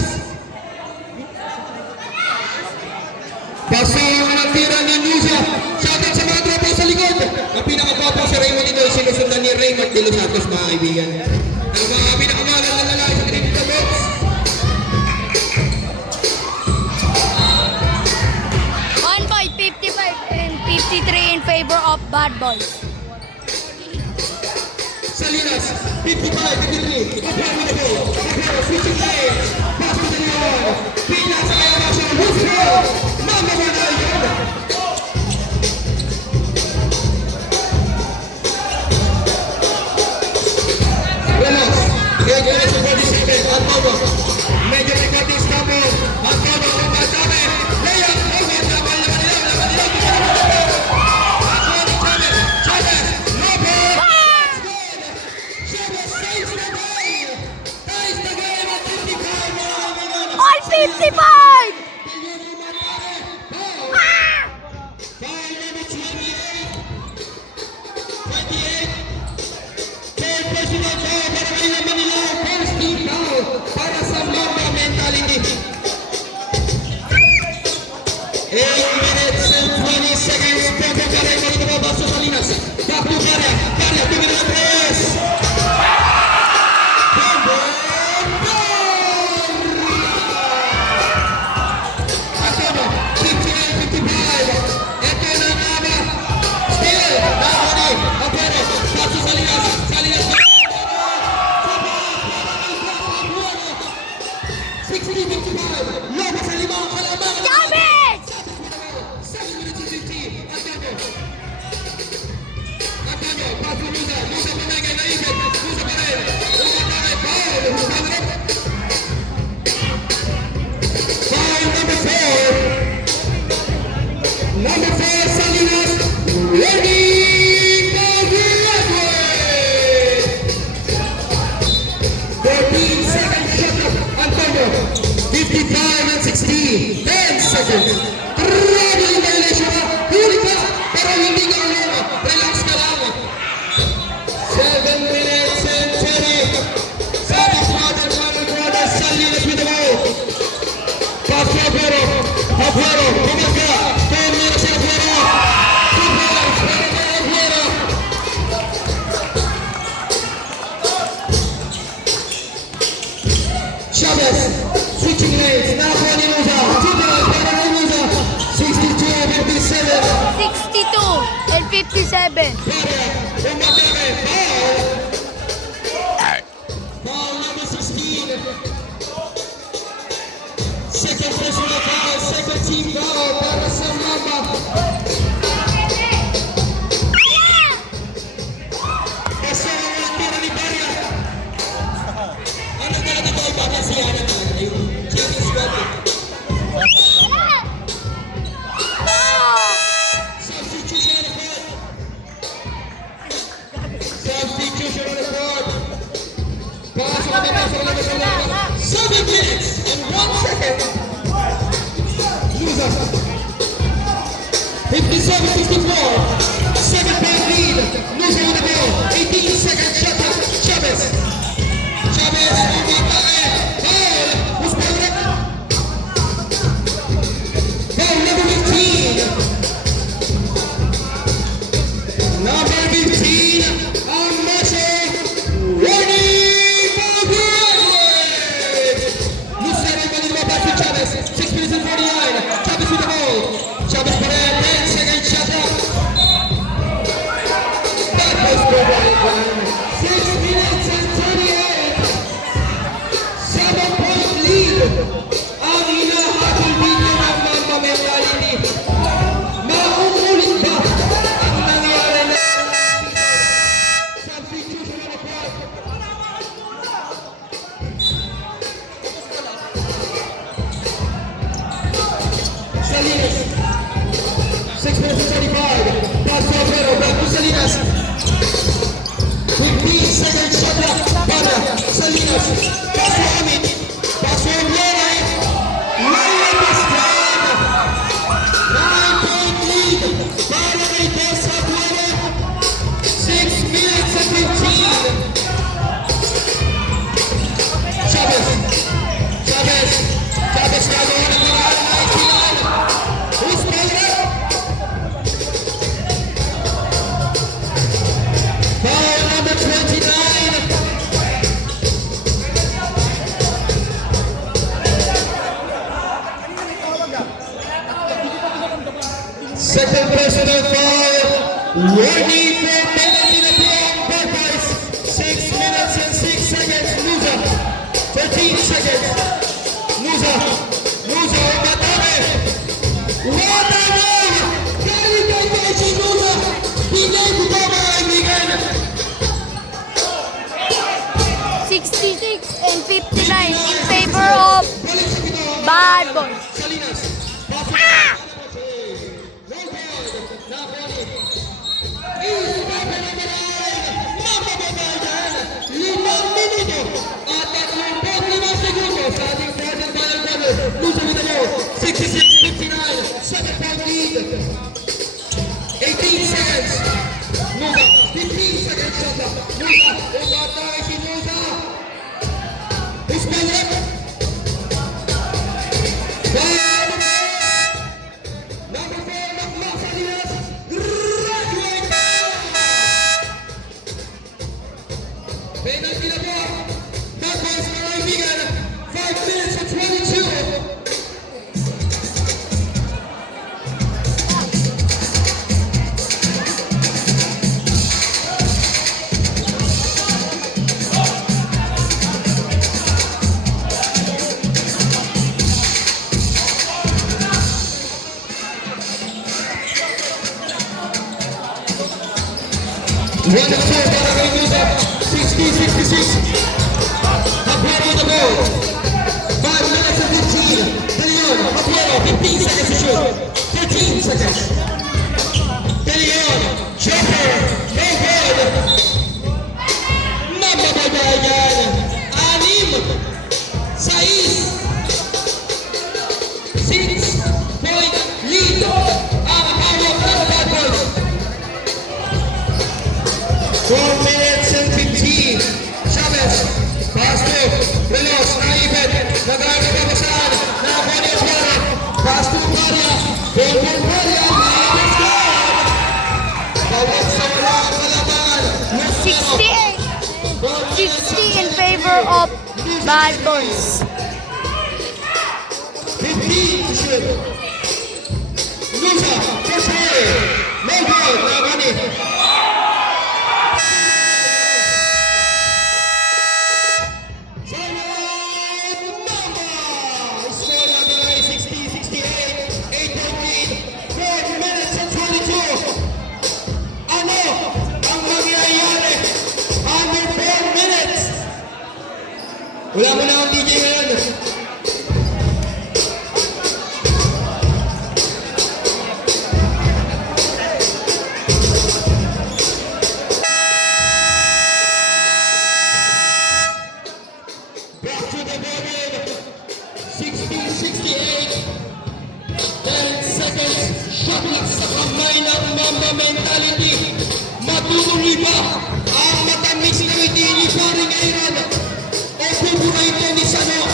De Los Santos, mga kaibigan. Ang mga pinakamagal na lalaki sa Trinidad Box. On point 55 and 53 in favor of Bad Boys. Salinas, 55-53. Appear with the ball. Appear switching lanes. Pass to the Leon. Pina sa kaya Marshall. Who's goal? Number 1 na yun. Ramos. Gagawin na sa 47. Antonio. Medyo may konting stumble. Antonio ang matami. Layup. Layup. Laban nila. Antonio Chavez. Chavez. Lopez. Chavez saves the game. Ties the game at 55, mga kaibigan. All 55! Foul number 28. 28. Third personal foul para kanila Manila. First team foul para sa Mamba mentality. 8 minutes and 20 seconds. Pepe Carrera dito ba Baso Salinas. Back to Carrera. Carrera, tumira ng tres. Antonio, 58-55. Ito na Nava. Still, Nahoni. Apero, Baso Salinas. Salinas. 60-55. Lopez sa limang kalamangan. Chavez! 7 minutes and 50. Antonio. Antonio, pass to Musa. Musa pamegay na ipit. Musa pa rin. Musa pa rin. Foul. Musa pa rin. Foul number 4. Number 4, Salinas. Ready for graduate. 14 seconds shot clock. Antonio. 55 and 60. 10 seconds. Grabe yung violation ka. Huli ka. Pero hindi ka ulo. Relax ka lang. 7 minutes and 20. Sabi Father Salinas with the ball. Pass to Aguero. Aguero. Pumaga. 10 minutes and Aguero. 2 points para kay Aguero. Chavez. Switching lanes. Nakuha ni Musa. 2 points para kay Musa. 62-57. 62 and 57. Foul number 16. Second personal foul, second team foul para sa Mamba. Kasi ang tira ni Barya. Ano talaga ito ay baka siya na yung Chinese God. Substitution on the court. Substitution on the court. Pass on the pass on the 7 minutes and 1 second. Musa. 57-64. 7-point lead. Musa on the ball. 18 seconds shot clock. Chavez. Chavez. Foul. Who's playing? Foul number 15. Number 15. Marshall. Ready for graduate. Lucero Manila back to Chavez. 6 minutes and 49. Chavez with the ball. Chavez for a 10 second shot clock. That was good. 6 minutes and 38. 7-point lead. Ang hinahabol ninyo ng Mamba mentality. Mauulit ba ang nangyari na substitution on the court? Salinas. 6 minutes and 25. Pass to Aguero. Back to Salinas. 15 seconds shot clock. Para Salinas. Pass to Amit. Pass to Aguero. Layup is good. 9-point lead. Para kay Des Aguero. 6 minutes and 15. Chavez. Chavez. Chavez gagawa ng paraan. 99. Who's playing? Foul number 20. Ready for penalty na po ang Buckeyes. 6 minutes and 6 seconds. Musa. 13 seconds. Musa. Musa, umatake. What a goal! Galing kay Messi Musa. Pinay ko po mga kaibigan. 66 and 59 in favor of Balik sa pito. Bad Boys. Salinas. Pasok. Ah! No goal. Napoli. Mapapagay dyan. 5 minuto at 35 segundo sa ating present final quarter. Musa Vitalo, 66-59. Second point lead. 18 seconds. Musa, 15 seconds shot clock. Musa, umatake si Musa. Ismail. Number 4, Macmac Salinas. Graduate! Penalty na po. Buckeyes mga kaibigan. 5 minutes and 22. One of four para kay Musa. 60-66. Hapuero on the goal. 5 minutes and 15. De Leon, Hapuero, 15 seconds to shoot. 13 seconds. De Leon, Chopper, no good. Mapapagay yan. 6. 6-point lead ang hawak ng Bad Boys. 4 minutes and 15. Chavez, pass to Velos, naipit, nagkakababasan, nakakuha ni Oswara, pass to Maria, goal for Maria, let's go! Bawat sa wala ang kalaban, 60 in favor of Bad Boys. 15 to shoot. Musa, first play, no goal, nakani. Wala mo na ang DJ ngayon. Back to the ball. 60-68. 10 seconds. Shot clock sa kamay ng Mamba mentality. Matutuloy ba ang matamis na ngiti ni Paring Aaron? O pupuray ito ni Sano?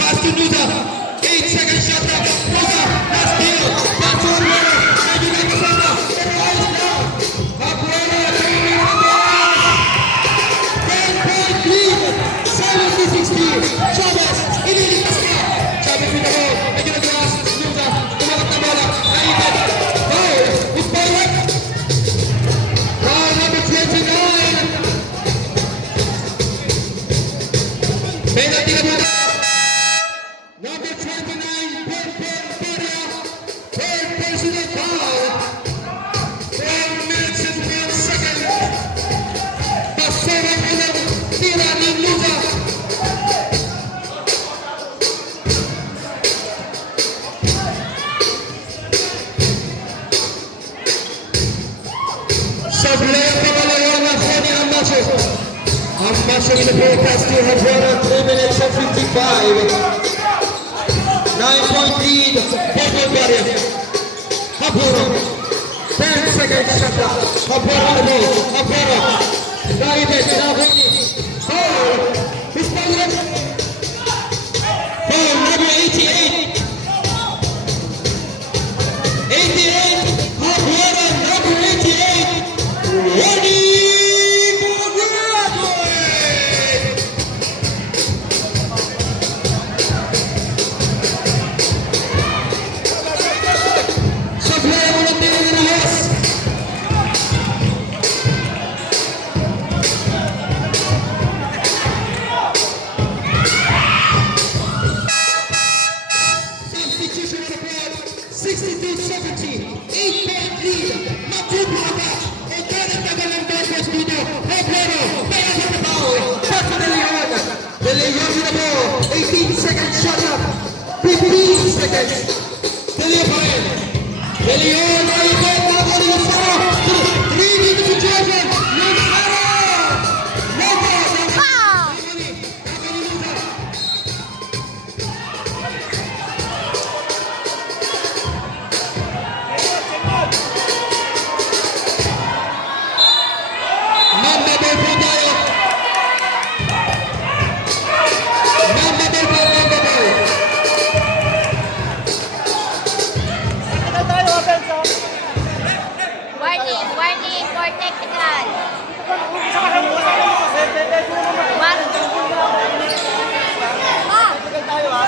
Pass to Nuda. 8 seconds shot clock. Nuda, last deal. Back to Aguero. Medyo na kasama. Pero ayos na. Aguero, tumingin ang bola. 10-point lead. 70-60. Chavez, ililigtas ka. Chavez pinalo. Medyo na grass. Nuda, tumakat na bola. Naipit. Foul. Isbayek. Foul number 29. Penalty na muna. Number 29, Perfect Peria. Third personal foul. 12 minutes and 12 seconds. Pasarang ulang tira ni Luza. Sa blend pangalawa na po ni Amaso. Amaso in the broadcast to Hapuero, 3 minutes and 55. 9-point lead, Perfect Peria. Hapuero, 10 seconds shot clock. Hapuero on the ball. Hapuero, naibit, nakuni. Foul, Ismail. Foul, number 88. 88, Hapuero, number 88. Ready for graduate! Sa play mo ng tira 62-70. 8-point lead. Magkukuha. E tagal ng Dodgers dito. Aguero. Kaya sa tabaw. Paso de Leon. De Leon na po. 18 seconds shot up. 15 seconds. De Leon pa rin. De Leon. Ay ito. Ako ni Lucero. 3 minutes to Jordan. Lucero. No goal. Foul! Memorable po tayo. Memorable po, memorable. Ito tayo, offense, oh. Warning for technical. Isa ka lang, isa ka lang. One. Ah! Tayo, ha.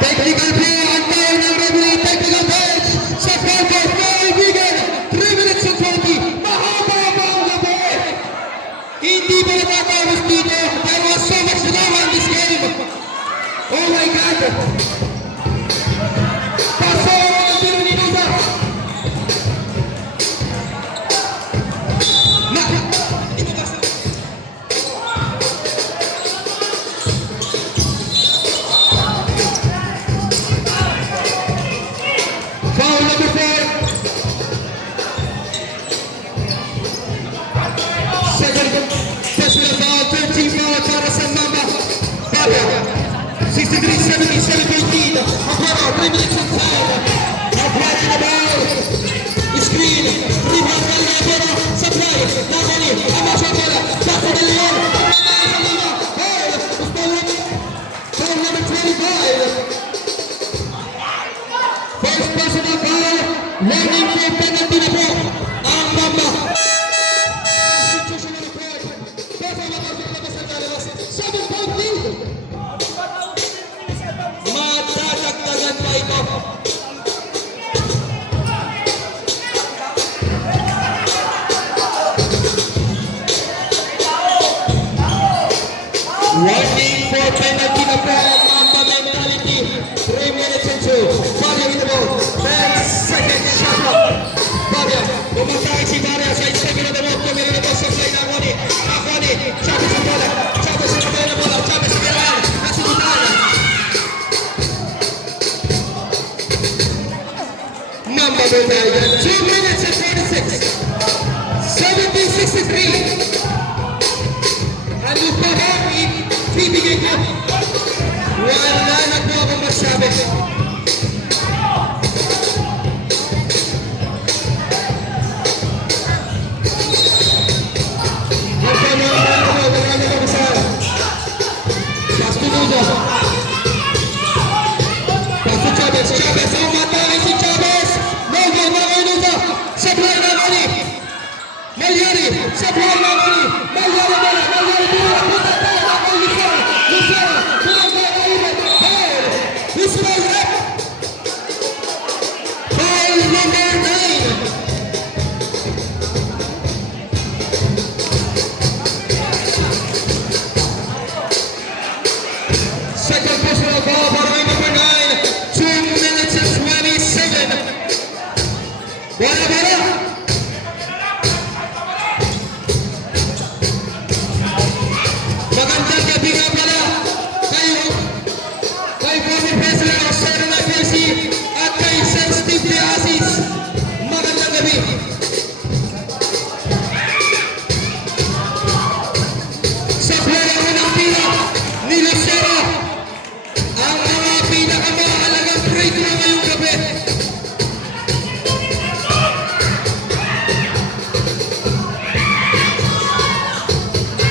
Technical play ang tayo ng referee. Technical bench sa Falcon. Kaibigan, 3 minutes and 20. Mahaba ang gabi. Hindi ba natatapos dito? There was so much drama in this game. Oh my God. Paso ang tiro ni Nusa. Na, ito ba sa... Foul number 4. Second personal foul, 13 foul para sa Mamba. Fabio, 63-70, 17. Aguero, 3 minutes inside. Aguero na ball. Screen, rebound by Aguero. Supply, Napoli, Amasio Aguero. Paso de Leon. Foul number 25. First personal foul, warning for penalty na po ang Mamba. Institutional report. Pero makapagpapas ang lalabas. 7-point lead. Madadagdagan pa ito. Warning for penalty na po ang Mamba mentality. 3 minutes and 2. Fabio with the ball. 10 seconds shot up. Fabio, pumatay si Maria sa extreme na ball. Kumira na po sa play na Akoni. Akoni, Chavez sa bola. Chavez sa kamay na bola. Chavez sa kailangan. Nasa gitna. Mamba mentality. 2 minutes and 46. 70-63. Ano pa ba ibibigay ko? Wala na po akong masabi. Ang panahon ko, wala na ako sa Pastunudo. Pasto Chavez, Chavez, ang matangin si Chavez. Nogo, Nanginuza, sa play na Mani. Malyari, sa play na Mani. Malyari bola, Malyari bola, punta tayo na kay Lucero. Lucero, pinagay na ulit. Foul, Lucero up. Foul number 9. Second personal foul para kay number 9. 2 minutes and 27. Bola, bola. Magandang gabi nga pala kayo, kay former President of Southern IPLC at kay Sir Steve De Aziz. Magandang gabi. Sa player ng tira ni Lucero, ang mga pinakamahalagang break na ngayong gabi.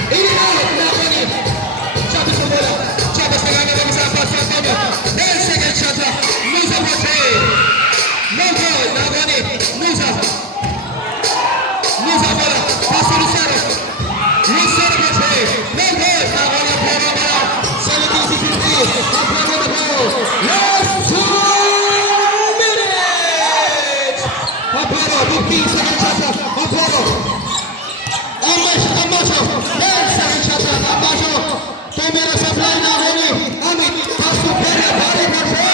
Inilawag na ako ni Chavez sa bola. Chavez na gagawin sa pass sa Fabio. 10 second shot na. Musa pa siya. No goal. Na ako ni Musa. Musa bola. Pass to Lucero. Lucero pa siya. No goal. Na ako ni Pera bola. 70-63. Ang plano na po. Last 2 minutes. Aguero. 15 second shot na. Aguero. Amasio, 10 second shot na. Amasio, tumira sa fly na Huli. Amit, pass to Pera, balik na siya.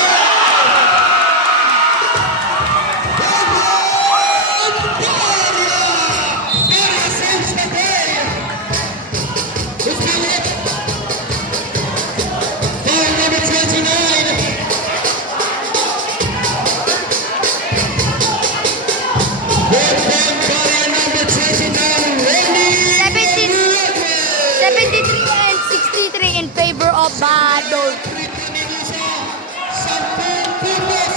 Bad boys. Sampung putos,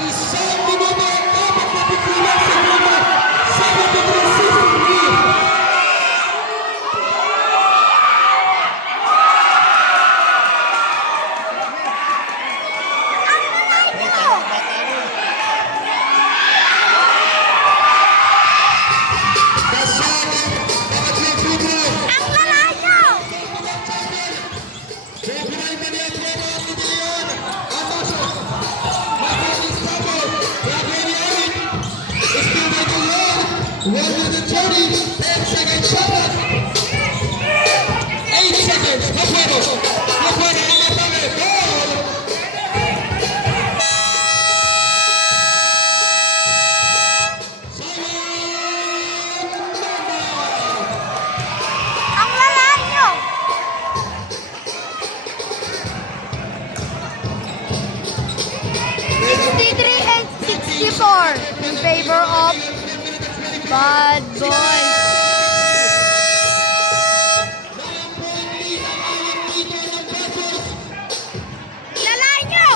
isang minuto, 42 segundo, 73-63. Ang lalayo! Ang lalayo! And 64 in favor of Bad Boys. Lalayo!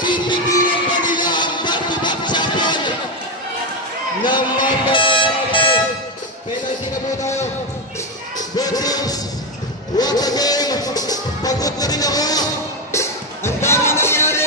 Pipigilan pa nila ang back-to-back champion ng Mamba. Penalty na po tayo. Good teams. What a game. Pagod na rin ako. Ang dami nangyari.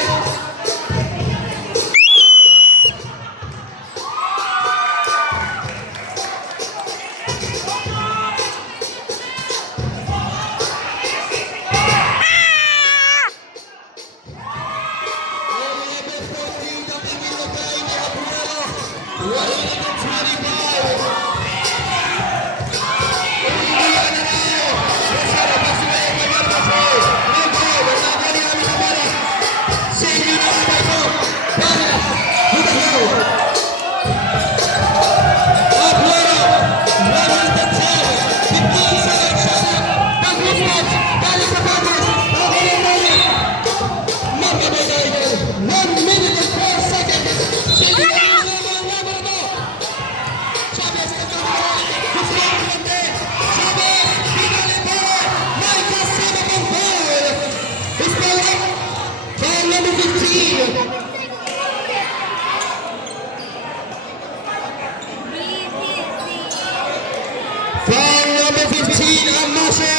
Foul number 15, Amasha.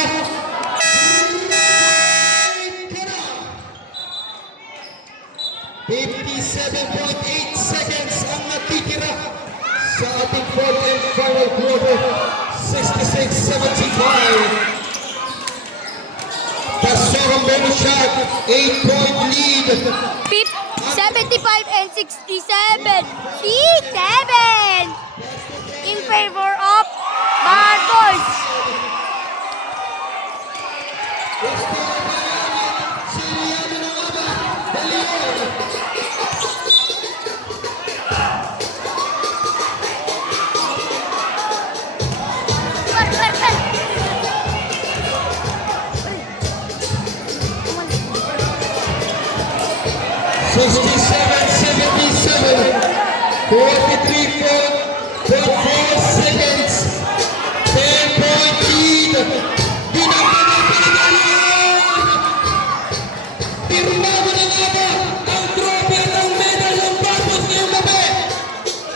57.8 seconds ang natitira sa ating fourth and final quarter. 66-75. The second bonus shot, 8-point lead. 75 and 67. 7 in favor of Bad Boys. $67.77, 43.4 seconds, 10-point lead. Dinampan ang pinagalan! Pirmado na nga ba ang trophy at ang medal ng Bapos ngayong gabi?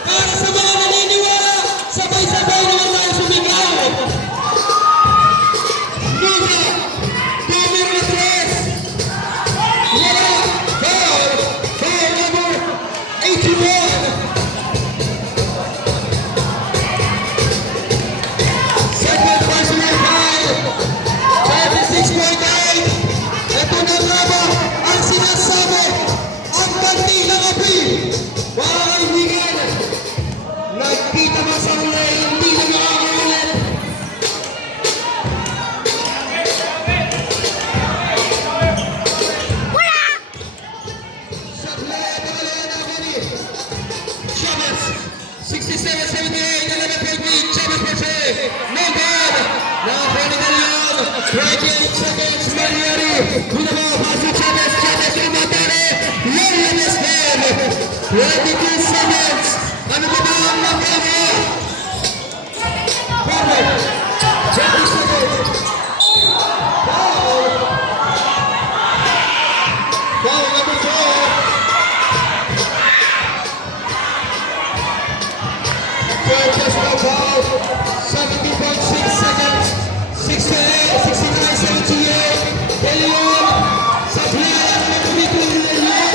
Para sa mga naniniwala, sabay-sabay naman tayo sumigaw. Luka, Dominic Reyes, wala, foul number 81. Second personal foul, 36.8. Ito na nga ba ang sinasabi, ang banti ng api. Mga kaibigan, nagkita ba sa uli, hindi na makakaulit. Wala! Chavez, 67-78, 11-point lead, Chavez per se, no good. Nakakuha ni Dalion, 28 seconds, Mariari, binaba, paso Chavez, Chavez umatari, Lilianes din, 22 seconds, ano ba ba ang magkama? Perfect, 20 seconds, foul, personal foul. 70.6 seconds. 68, 69, 78. De Leon. Sa playa naman kumikul ni De Leon.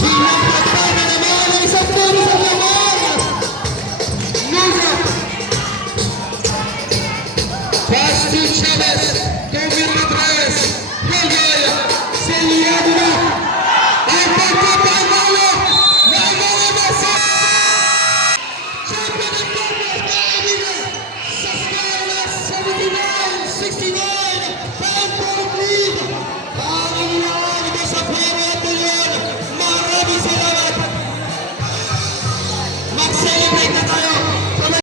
Pinapatama naman ang isang puro sa laman. Nuga. Pass to Chavez. 2 minutes.